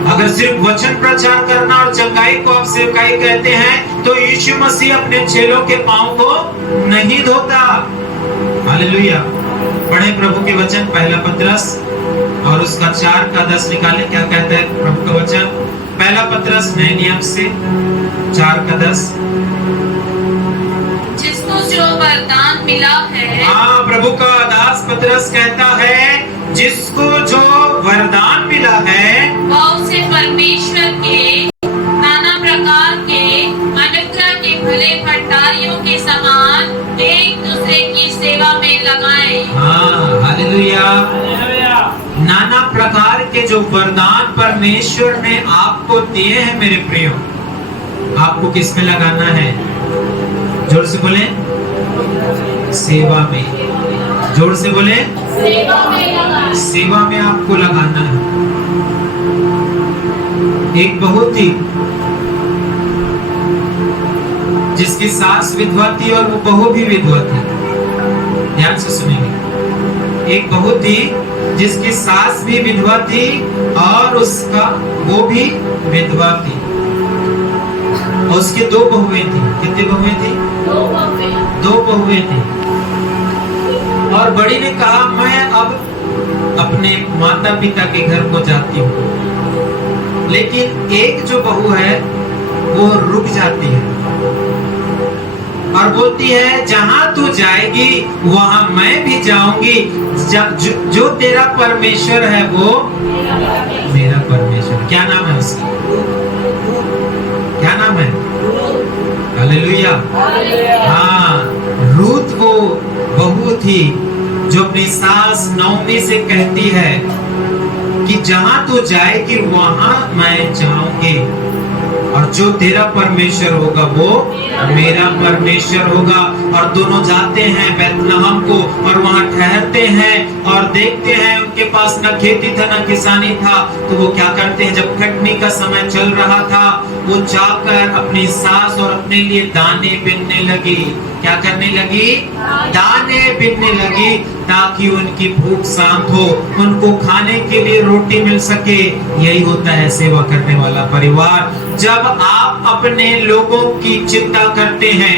अगर सिर्फ वचन प्रचार करना और चंगाई को आप सेवकाई कहते हैं, तो यीशु मसीह अपने चेलों के पांव को नहीं धोता। हालेलुया। पढ़े प्रभु के वचन, पहला पतरस और उसका 4:10 निकाले। क्या कहता है प्रभु का वचन? पहला पतरस नए नियम से 4:10। जिसको जो वरदान मिला है। हाँ, प्रभु का दास पतरस कहता है जिसको जो वरदान मिला है, वह उसे परमेश्वर के नाना प्रकार के अनुग्रह के भले भंडारियों के समान एक दूसरे की सेवा में लगाए। हाँ, हालेलुया। नाना प्रकार के जो वरदान परमेश्वर ने आपको दिए हैं मेरे प्रियो, आपको किस में लगाना है? जोर से बोले, सेवा में। जोर से बोले, सेवा में। सेवा में आपको लगाना है। एक बहुत ही जिसकी सास विधवा थी और वो बहू भी विधवा थी, ध्यान से सुनेंगे। एक बहुत ही जिसकी सास भी विधवा थी और उसका वो भी विधवा थी, और उसके 2 बहुएं थी। कितनी बहुएं थी? 2 बहुएं थी। और बड़ी ने कहा मैं अब अपने माता पिता के घर को जाती हूँ, लेकिन एक जो बहू है वो रुक जाती है और बोलती है जहां तू जाएगी वहां मैं भी जाऊंगी। जो तेरा परमेश्वर है वो मेरा परमेश्वर। क्या नाम है उसका? क्या नाम है? हालेलुया। हाँ, रूत वो बहू थी जो अपनी सास नौमी से कहती है कि जहां तू जाएगी वहां मैं जाऊंगी, और जो तेरा परमेश्वर होगा वो मेरा परमेश्वर होगा। और दोनों जाते हैं बैतलहम को और वहां ठहरते हैं और देखते हैं उनके पास न खेती था न किसानी था। तो वो क्या करते हैं, जब कटनी का समय चल रहा था, वो जाकर अपनी सास और अपने लिए दाने बिनने लगी। क्या करने लगी? दाने बिनने लगी, ताकि उनकी भूख शांत हो, उनको खाने के लिए रोटी मिल सके। यही होता है सेवा करने वाला परिवार। जब आप अपने लोगों की चिंता करते हैं,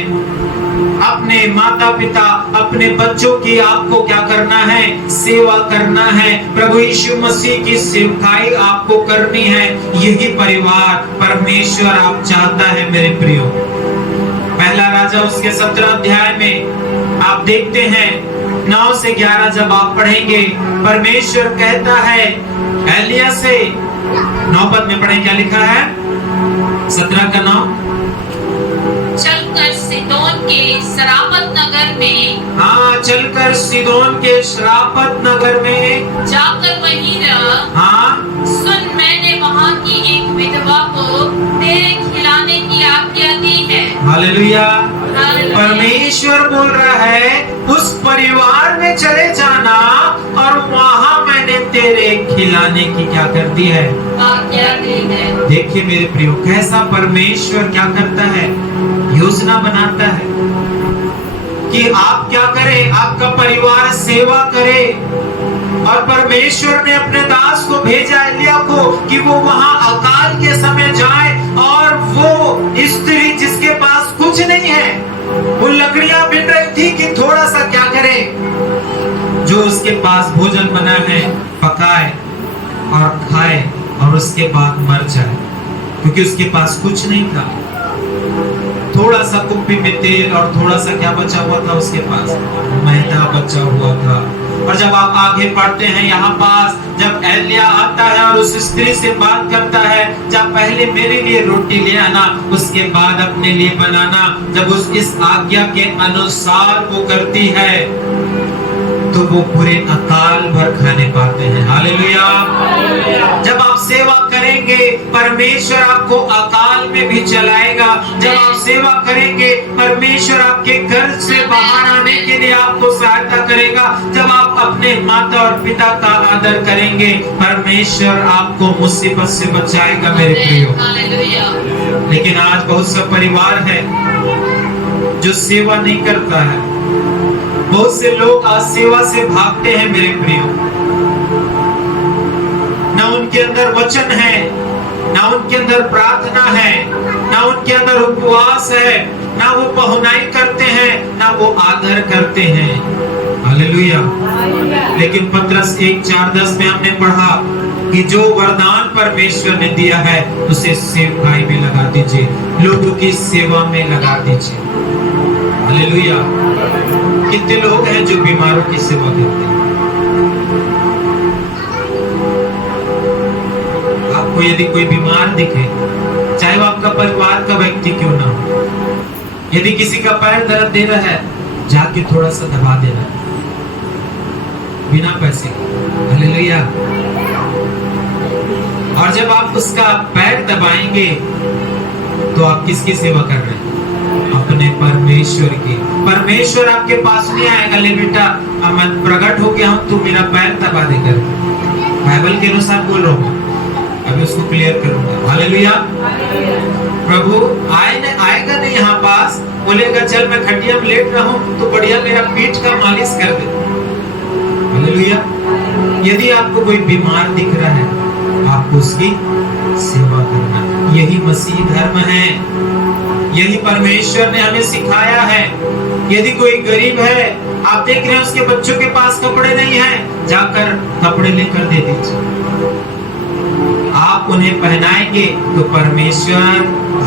अपने माता पिता, अपने बच्चों की आपको क्या करना है? सेवा करना है। प्रभु यीशु मसीह की सेवकाई आपको करनी है। यही परिवार परमेश्वर आप चाहता है मेरे प्रियो। पहला राजा उसके 17 अध्याय में आप देखते हैं 9 से 11 जब आप पढ़ेंगे, परमेश्वर कहता है एलिया से, 9 पद में पढ़ें क्या लिखा है? 17 का 9। चलकर सीदोन के सरापत नगर में। हाँ, चलकर सीदोन के शरापत नगर में जाकर वहीं रह। हाँ, सुन, मैंने वहाँ की एक विधवा को हालेलुया। हालेलुया। परमेश्वर बोल रहा है उस परिवार में चले जाना और वहां मैंने तेरे खिलाने की क्या कर दी है, आज्ञा दी है। देखिए मेरे प्रियो, कैसा परमेश्वर क्या करता है, योजना बनाता है कि आप क्या करें, आपका परिवार सेवा करे। और परमेश्वर ने अपने दास को भेजा एलिया को कि वो वहां अकाल के समय जाए और वो स्त्री जिसके पास कुछ नहीं है, वो लकड़ियां बिन रही थी कि थोड़ा सा क्या करे, जो उसके पास भोजन बना है पकाए और खाए और उसके बाद मर जाए, क्योंकि उसके पास कुछ नहीं था। थोड़ा सा कुप्पी में तेल और थोड़ा सा क्या बचा हुआ था उसके पास, मैदा बचा हुआ था। और जब आप आगे पढ़ते हैं यहाँ पास, जब एलिया आता है और उस स्त्री से बात करता है, जब पहले मेरे लिए रोटी ले आना, उसके बाद अपने लिए बनाना, जब इस आज्ञा के अनुसार वो करती है तो वो पूरे अकाल भर खाने पाते हैं। हालेलुया। जब आप सेवा करेंगे परमेश्वर आपको अकाल में भी चलाएगा। जब आप सेवा करेंगे परमेश्वर आपके घर से बाहर आने के लिए आपको सहायता करेगा। जब आप अपने माता और पिता का आदर करेंगे परमेश्वर आपको मुसीबत से बचाएगा मेरे प्रियो। हालेलुया। लेकिन आज बहुत सा परिवार है जो सेवा नहीं करता है। बहुत से लोग आज सेवा से भागते हैं मेरे प्रियो। ना उनके अंदर वचन है, ना उनके अंदर प्रार्थना है, ना उनके अंदर उपवास है, ना वो पहुनाई करते हैं, ना वो आदर करते हैं। हालेलुया। लेकिन पतरस 1:4-10 में हमने पढ़ा कि जो वरदान परमेश्वर ने दिया है उसे सेवकाई में लगा दीजिए, लोगों की सेवा में लगा दीजिए। हालेलुया। कितने लोग हैं जो बीमारों की सेवा करते हैं। आपको यदि कोई बीमार दिखे, चाहे वो आपका परिवार का व्यक्ति क्यों ना हो, यदि किसी का पैर दर्द दे रहा है, जाके थोड़ा सा दबा देना बिना पैसे के। हालेलुया। और जब आप उसका पैर दबाएंगे तो आप किसकी सेवा कर रहे हैं? अपने परमेश्वर की। परमेश्वर आपके पास नहीं आएगा, ले बेटा अब मैं प्रकट हो गया हूं, तू मेरा पैर दबा देकर। बाइबल के अनुसार बोल रहा हूं, अभी उसको क्लियर करूंगा। हालेलुया। प्रभु आएगा नहीं यहाँ पास, बोलेगा चल मैं खटिया में लेट रहा हूं तो बढ़िया मेरा पीठ का मालिश कर दे। हालेलुया। यदि आपको कोई बीमार दिख रहा है आपको उसकी सेवा करना, यही मसीह धर्म है, यही परमेश्वर ने हमें सिखाया है। यदि कोई गरीब है, आप देख रहे हैं उसके बच्चों के पास कपड़े नहीं हैं, जाकर कपड़े लेकर दे दीजिए। आप उन्हें पहनाएंगे तो परमेश्वर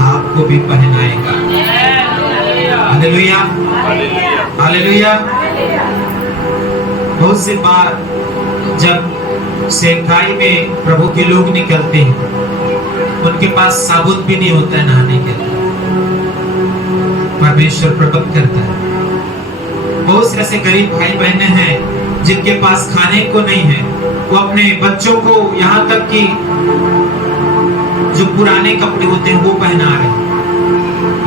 आपको भी पहनाएगा। हालेलुया। हालेलुया। बहुत से बार जब सेवकाई में प्रभु के लोग निकलते हैं, उनके पास साबुन भी नहीं होता है नहाने के लिए। परमेश्वर प्रकट करता है। बहुत से ऐसे गरीब भाई बहने हैं जिनके पास खाने को नहीं है, वो अपने बच्चों को यहाँ तक कि जो पुराने कपड़े होते हैं वो पहना रहे हैं।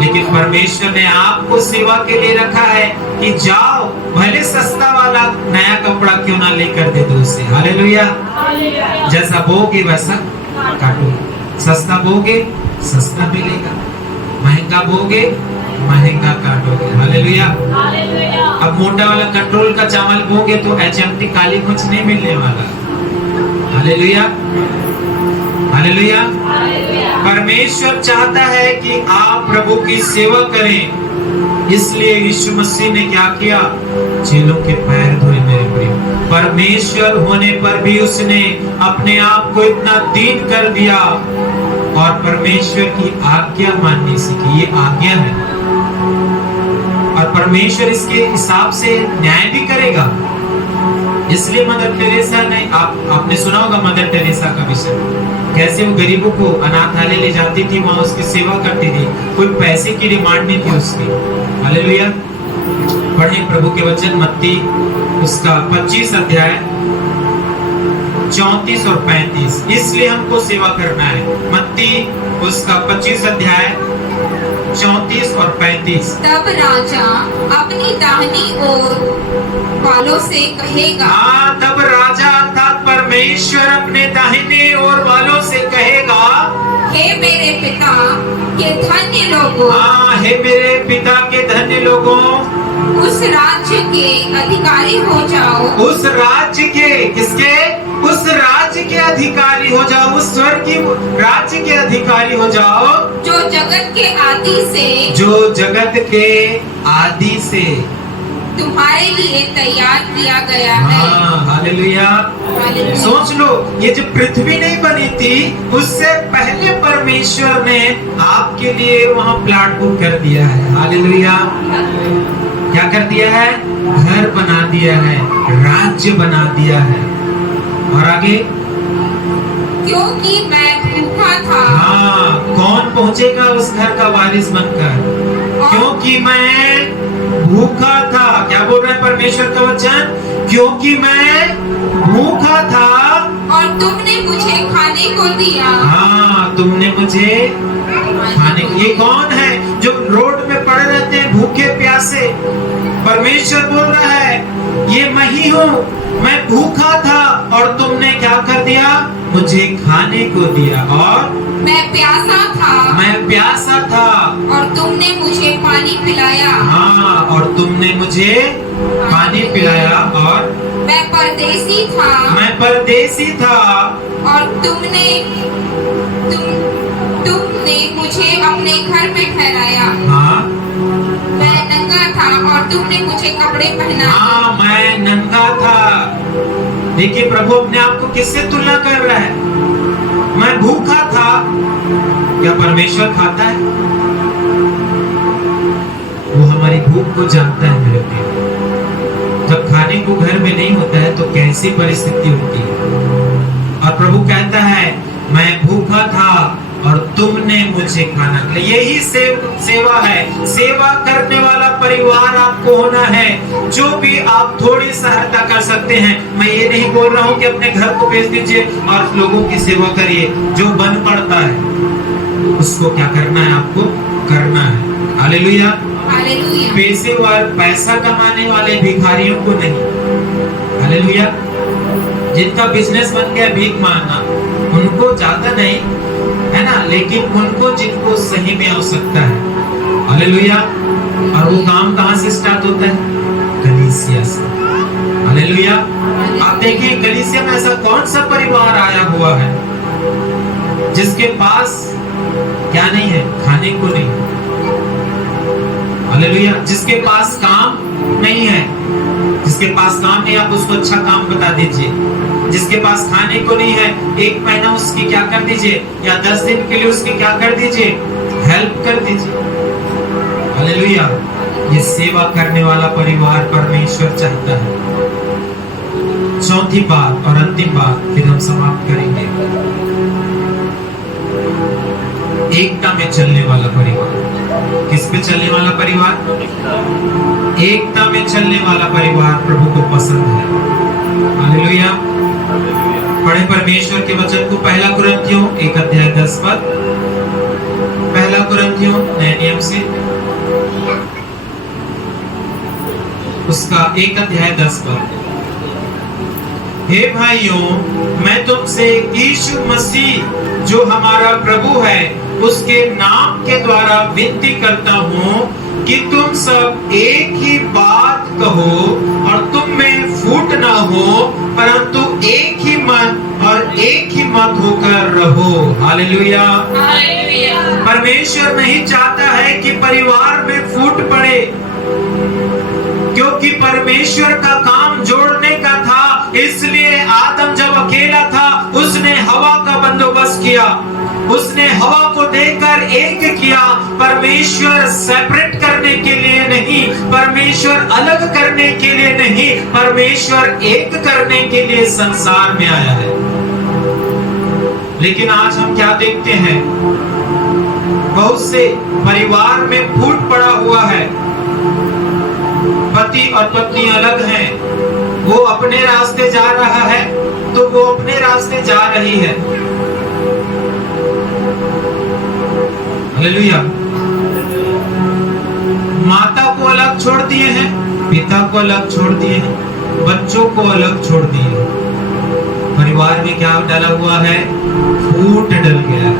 लेकिन परमेश्वर ने आपको सेवा के लिए रखा है कि जाओ, भले सस्ता वाला नया कपड़ा क्यों ना लेकर दे दो उसे। हालेलुया। जैसा बोगे वैसा काटोगे, सस्ता बोगे सस्ता मिलेगा, महंगा बोगे महंगा काटोगे। हालेलुया। अब मोटा वाला कंट्रोल का चावल बोगे तो HMT काली कुछ नहीं मिलने वाला। हालेलुया। हालेलुया। परमेश्वर चाहता है कि आप प्रभु की सेवा करें, इसलिए यीशु मसीह ने क्या किया? चेलों के पैर धोए मेरे प्रिय। परमेश्वर होने पर भी उसने अपने आप को इतना दीन कर दिया और परमेश्वर की आज्ञा माननी सीखी। ये आज्ञा है और परमेश्वर इसके हिसाब से न्याय भी करेगा। इसलिए मदर टेरेसा ने आपने सुना होगा मदर टेरेसा का विषय, कैसे वो गरीबों को अनाथालय ले जाती थी, वहां उसकी सेवा करती थी, कोई पैसे की डिमांड नहीं थी उसकी। हालेलुया। पढ़ें प्रभु के वचन मत्ती उसका 25 अध्याय 34 और 35। इसलिए हमको सेवा करना है। मत्ती उसका 25 अध्याय 34 और 35। तब राजा अपनी दाहिनी ओर वालों से कहेगा, हाँ, तब राजा अर्थात परमेश्वर अपने दाहिने ओर वालों से कहेगा, हे मेरे पिता के धन्य लोगों, हाँ, हे मेरे पिता के धन्य लोगों, उस राज्य के अधिकारी हो जाओ, उस राज्य के, किसके? उस राज्य के अधिकारी हो जाओ, उस स्वर्ग की राज्य के अधिकारी हो जाओ, जो जगत के आदि से जो जगत के आदि से तुम्हारे लिए तैयार किया गया है। हाँ, हालेलुया। हालेलुया। सोच लो, ये जो पृथ्वी नहीं बनी थी, उससे पहले परमेश्वर ने आपके लिए वहां प्लाट बुक कर दिया है। हालेलुया। क्या कर दिया है? घर बना दिया है, राज्य बना दिया है। और आगे, क्योंकि मैं भूखा था, हाँ, कौन पहुंचेगा उस घर का वारिस बनकर? क्योंकि मैं भूखा था। क्या बोल रहा है परमेश्वर का वचन? क्योंकि मैं भूखा था और तुमने मुझे खाने को दिया। हाँ, तुमने मुझे खाने। ये कौन है जो रोड में पड़े रहते हैं भूखे प्यासे? परमेश्वर बोल रहा है, ये मैं ही हूँ। मैं भूखा था और तुमने क्या कर दिया? मुझे खाने को दिया। और मैं प्यासा था और तुमने मुझे पानी पिलाया। हाँ, और तुमने मुझे पानी पिलाया। और मैं परदेसी था और तुमने मुझे अपने घर में ठहराया। हाँ, मैं नंगा था और तुमने मुझे कपड़े पहनाए। हाँ, मैं नंगा था। देखिए, प्रभु अपने आप को किससे तुलना कर रहा है? मैं भूखा था। क्या परमेश्वर खाता है? वो हमारी भूख को जानता है मेरे प्रिय। जब खाने को घर में नहीं होता है तो कैसी परिस्थिति होती है। और प्रभु कहता है, मैं भूखा था और तुमने मुझे खाना खिलाया। यही सेवा है। सेवा करने वाला परिवार आपको होना है। जो भी आप थोड़ी सहायता कर सकते हैं। मैं ये नहीं बोल रहा हूँ कि अपने घर को बेच दीजिए और लोगों की सेवा करिए। जो बन पड़ता है उसको क्या करना है? आपको करना है। हालेलुया। हालेलुया। पैसा कमाने वाले भिखारियों को नहीं। हालेलुया। जिनका बिजनेस बन गया भीख मांगना, उनको ज्यादा नहीं है ना, लेकिन उनको जिनको सही में आवश्यकता है। हालेलुया। और वो काम कहाँ से स्टार्ट होता है? कलीसिया से। हालेलुया। आप देखिए, कलीसिया में ऐसा कौन सा परिवार आया हुआ है जिसके पास क्या नहीं है? खाने को नहीं। हालेलुया। जिसके पास काम नहीं है, जिसके पास काम नहीं, आप उसको अच्छा काम बता दीजिए। जिसके पास खाने को नहीं है, 1 महीना उसकी क्या कर दीजिए, या 10 दिन के लिए उसकी क्या कर दीजिए? हेल्प कर दीजिए। हालेलुया। ये सेवा करने वाला परिवार परमेश्वर चाहता है। चौथी बात और अंतिम बात, फिर हम समाप्त करेंगे। एकता में चलने वाला परिवार। किस पे चलने वाला परिवार? एकता में चलने वाला परिवार प्रभु को पसंद है। हालेलुया। पढ़े परमेश्वर के वचन को। 1 कुरिन्थियों 1 अध्याय 10 पद। 1 कुरिन्थियों नए नियम से उसका 1 अध्याय 10 पद। हे भाइयों, मैं तुमसे यीशु मसीह जो हमारा प्रभु है उसके नाम के द्वारा विनती करता हूँ कि तुम सब एक ही बात कहो और तुम में फूट ना हो, परंतु एक ही मन और एक ही मत होकर रहो। हालेलुया। हालेलुया। परमेश्वर नहीं चाहता है कि परिवार में फूट पड़े, क्योंकि परमेश्वर का काम जोड़ने का था। इसलिए आदम जब अकेला था उसने हवा का बंदोबस्त किया। उसने हवा को देकर एक किया। परमेश्वर सेपरेट करने के लिए नहीं, परमेश्वर अलग करने के लिए नहीं, परमेश्वर एक करने के लिए संसार में आया है। लेकिन आज हम क्या देखते हैं? बहुत से परिवार में फूट पड़ा हुआ है। पति और पत्नी अलग हैं। वो अपने रास्ते जा रहा है तो वो अपने रास्ते जा रही है। हालेलुया। अलग छोड़ दिए हैं, पिता को अलग छोड़ दिए हैं, बच्चों को अलग छोड़ दिए हैं। परिवार में क्या डाला हुआ है? फूट डल गया है,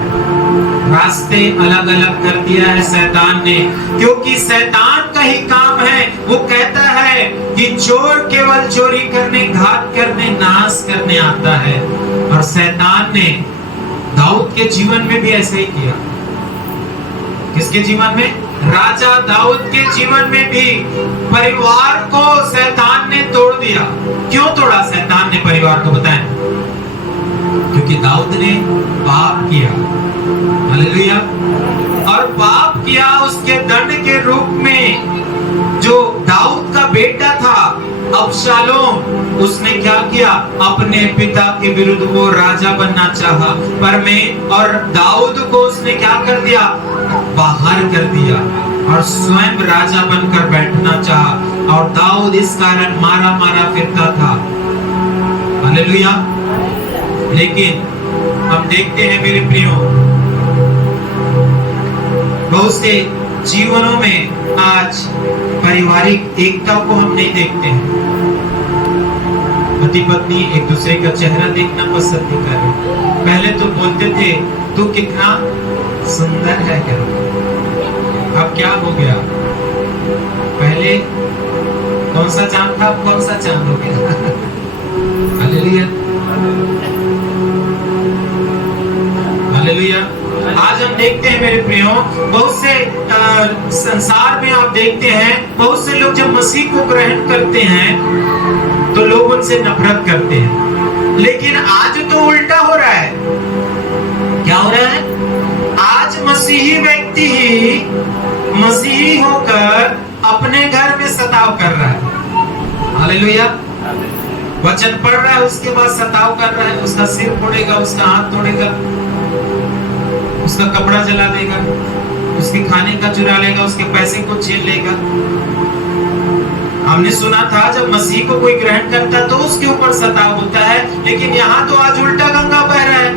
रास्ते अलग अलग कर दिया है शैतान ने। क्योंकि शैतान का ही काम है, वो कहता है कि चोर केवल चोरी करने, घात करने, नाश करने आता है। और शैतान ने दाऊद के जीवन में भी ऐसा ही किया। किसके जीवन में? राजा दाऊद के जीवन में भी परिवार को शैतान ने तोड़ दिया। क्यों तोड़ा शैतान ने परिवार को, बताएं? क्योंकि दाऊद ने पाप किया। हालेलुया। और पाप किया, उसके दंड के रूप में जो दाऊद का बेटा था अबशालोम, उसने क्या किया? अपने पिता के विरुद्ध वो राजा बनना चाहा, और दाऊद को उसने क्या कर दिया? बाहर कर दिया और स्वयं राजा बनकर बैठना चाहा। और दाऊद इस कारण मारा मारा फिरता था। हालेलुया। लेकिन हम देखते हैं मेरे प्रियो, बहुत से जीवनों में आज पारिवारिक एकता को हम नहीं देखते हैं। पति पत्नी एक दूसरे का चेहरा देखना पसंद नहीं कर रहे। पहले तो बोलते थे तू कितना सुंदर है क्या, अब क्या हो गया? पहले कौन सा चांद था, अब कौन सा चांद हो गया? Hallelujah, hallelujah. आज हम देखते हैं मेरे प्रियो, बहुत से संसार में आप देखते हैं, बहुत से लोग जब मसीह को ग्रहण करते हैं तो लोग उनसे नफरत करते हैं। लेकिन आज तो उल्टा हो रहा है। क्या हो रहा है? आज मसीही व्यक्ति ही मसीही होकर अपने घर में सताव कर रहा है। हालेलुया। वचन पढ़ रहा है, उसके बाद सताव कर रहा है, उसका सिर फोड़ेगा, उसका हाथ तोड़ेगा, उसका कपड़ा जला देगा, उसके खाने का चुरा लेगा, उसके पैसे को छीन लेगा। हमने सुना था जब मसीह को कोई ग्रहण करता तो उसके ऊपर सताव होता है, लेकिन यहाँ तो आज उल्टा गंगा बह रहा है।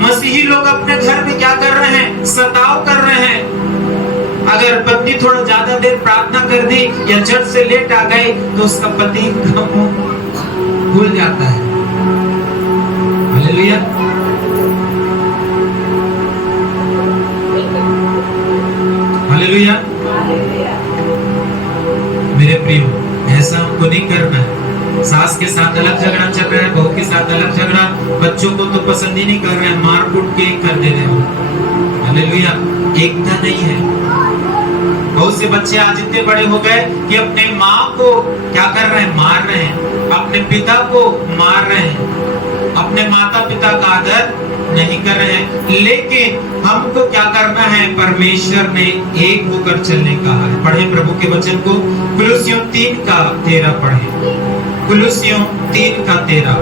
मसीही लोग अपने घर में क्या कर रहे हैं? सताव कर रहे हैं। अगर पत्नी थोड़ा ज्यादा देर प्रार्थना कर दी या झट से लेट आ गई तो उसका पति भूल जाता है। हालेलुया। हालेलुया। मेरे प्रियो, ऐसा हमको नहीं करना है। सास के साथ अलग झगड़ा चल रहा है, बहू के साथ अलग झगड़ा, बच्चों को तो पसंद ही नहीं कर रहे हैं, मार कूट के कर दे रहे हो। हालेलुया। एकता नहीं है। बहुत से बच्चे आज इतने बड़े हो गए कि अपने माँ को क्या कर रहे हैं? मार रहे हैं। अपने पिता को मार रहे हैं, अपने माता पिता का आदर नहीं कर रहे हैं। लेकिन हमको क्या करना है? परमेश्वर ने एक होकर चलने का है। पढ़े प्रभु के वचन को, कुलुस्सियों 3:13 पढ़े। कुलुस्सियों 3:13।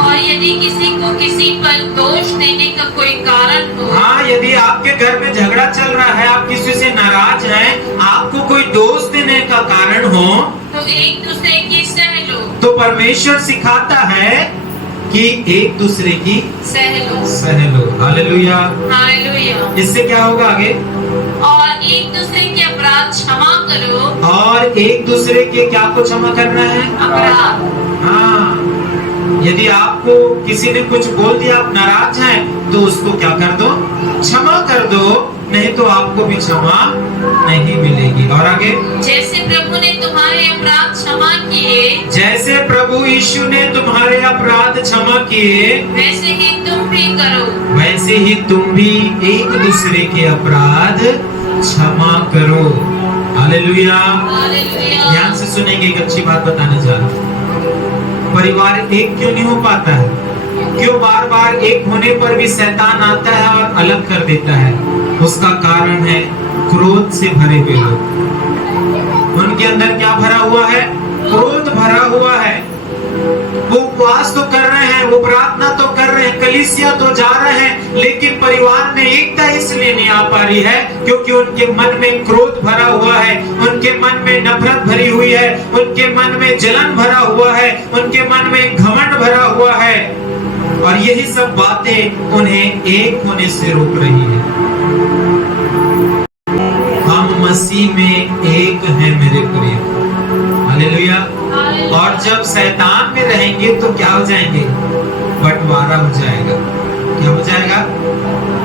और यदि किसी को किसी पर दोष देने का कोई कारण हो, हाँ, यदि आपके घर में झगड़ा चल रहा है, आप किसी से नाराज हैं, आपको कोई दोष देने का कारण हो, तो एक दूसरे की सह लो। तो परमेश्वर सिखाता है कि एक दूसरे की सह लो। सह लो। हालेलुया। हालेलुया। इससे क्या होगा आगे? और एक दूसरे के अपराध क्षमा करो। और एक दूसरे के क्या को क्षमा करना है? अपराध। हाँ, यदि आपको किसी ने कुछ बोल दिया, आप नाराज हैं, तो उसको क्या कर दो? क्षमा कर दो, नहीं तो आपको भी क्षमा नहीं मिलेगी। और आगे, जैसे प्रभु ने तुम्हारे अपराध क्षमा किए, जैसे प्रभु यीशु ने तुम्हारे अपराध क्षमा किए, वैसे ही तुम भी करो। वैसे ही तुम भी एक दूसरे के अपराध क्षमा करो। हालेलुया। हालेलुया। ध्यान से सुनेंगे, एक अच्छी बात बताने जा रहा हूं। परिवार एक क्यों नहीं हो पाता है? क्यों बार बार एक होने पर भी शैतान आता है और अलग कर देता है? उसका कारण है क्रोध से भरे हुए लोग। उनके अंदर क्या भरा हुआ है? क्रोध भरा हुआ है। वो उपवास तो कर रहे हैं, वो प्रार्थना तो कर रहे हैं, कलीसिया तो जा रहे हैं, लेकिन परिवार में एकता इसलिए नहीं आ पा रही है क्योंकि उनके मन में क्रोध भरा हुआ है, उनके मन में नफरत भरी हुई है, उनके मन में जलन भरा हुआ है, उनके मन में घमंड भरा हुआ है। और यही सब बातें उन्हें एक होने से रोक रही है। हम मसीह में एक हैं मेरे प्रिय। हालेलुया। और जब शैतान में रहेंगे तो क्या हो जाएंगे? बंटवारा हो जाएगा। क्या हो जाएगा?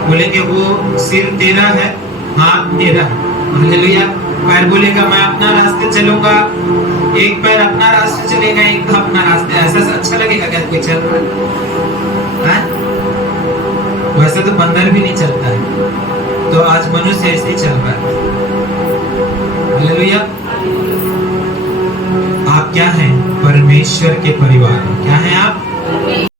बोलेंगे वो सिर तेरा है, हाथ तेरा है। हालेलुया। पैर बोलेगा मैं अपना रास्ते चलूंगा, एक पैर अपना रास्ते चलेगा, एक अपना रास्ते। ऐसा अच्छा लगेगा क्या कोई चल रहा है? वैसे तो बंदर भी नहीं चलता है, तो आज मनुष्य ऐसे ही चल रहा है। हालेलुया। आप क्या हैं? परमेश्वर के परिवार। क्या हैं आप?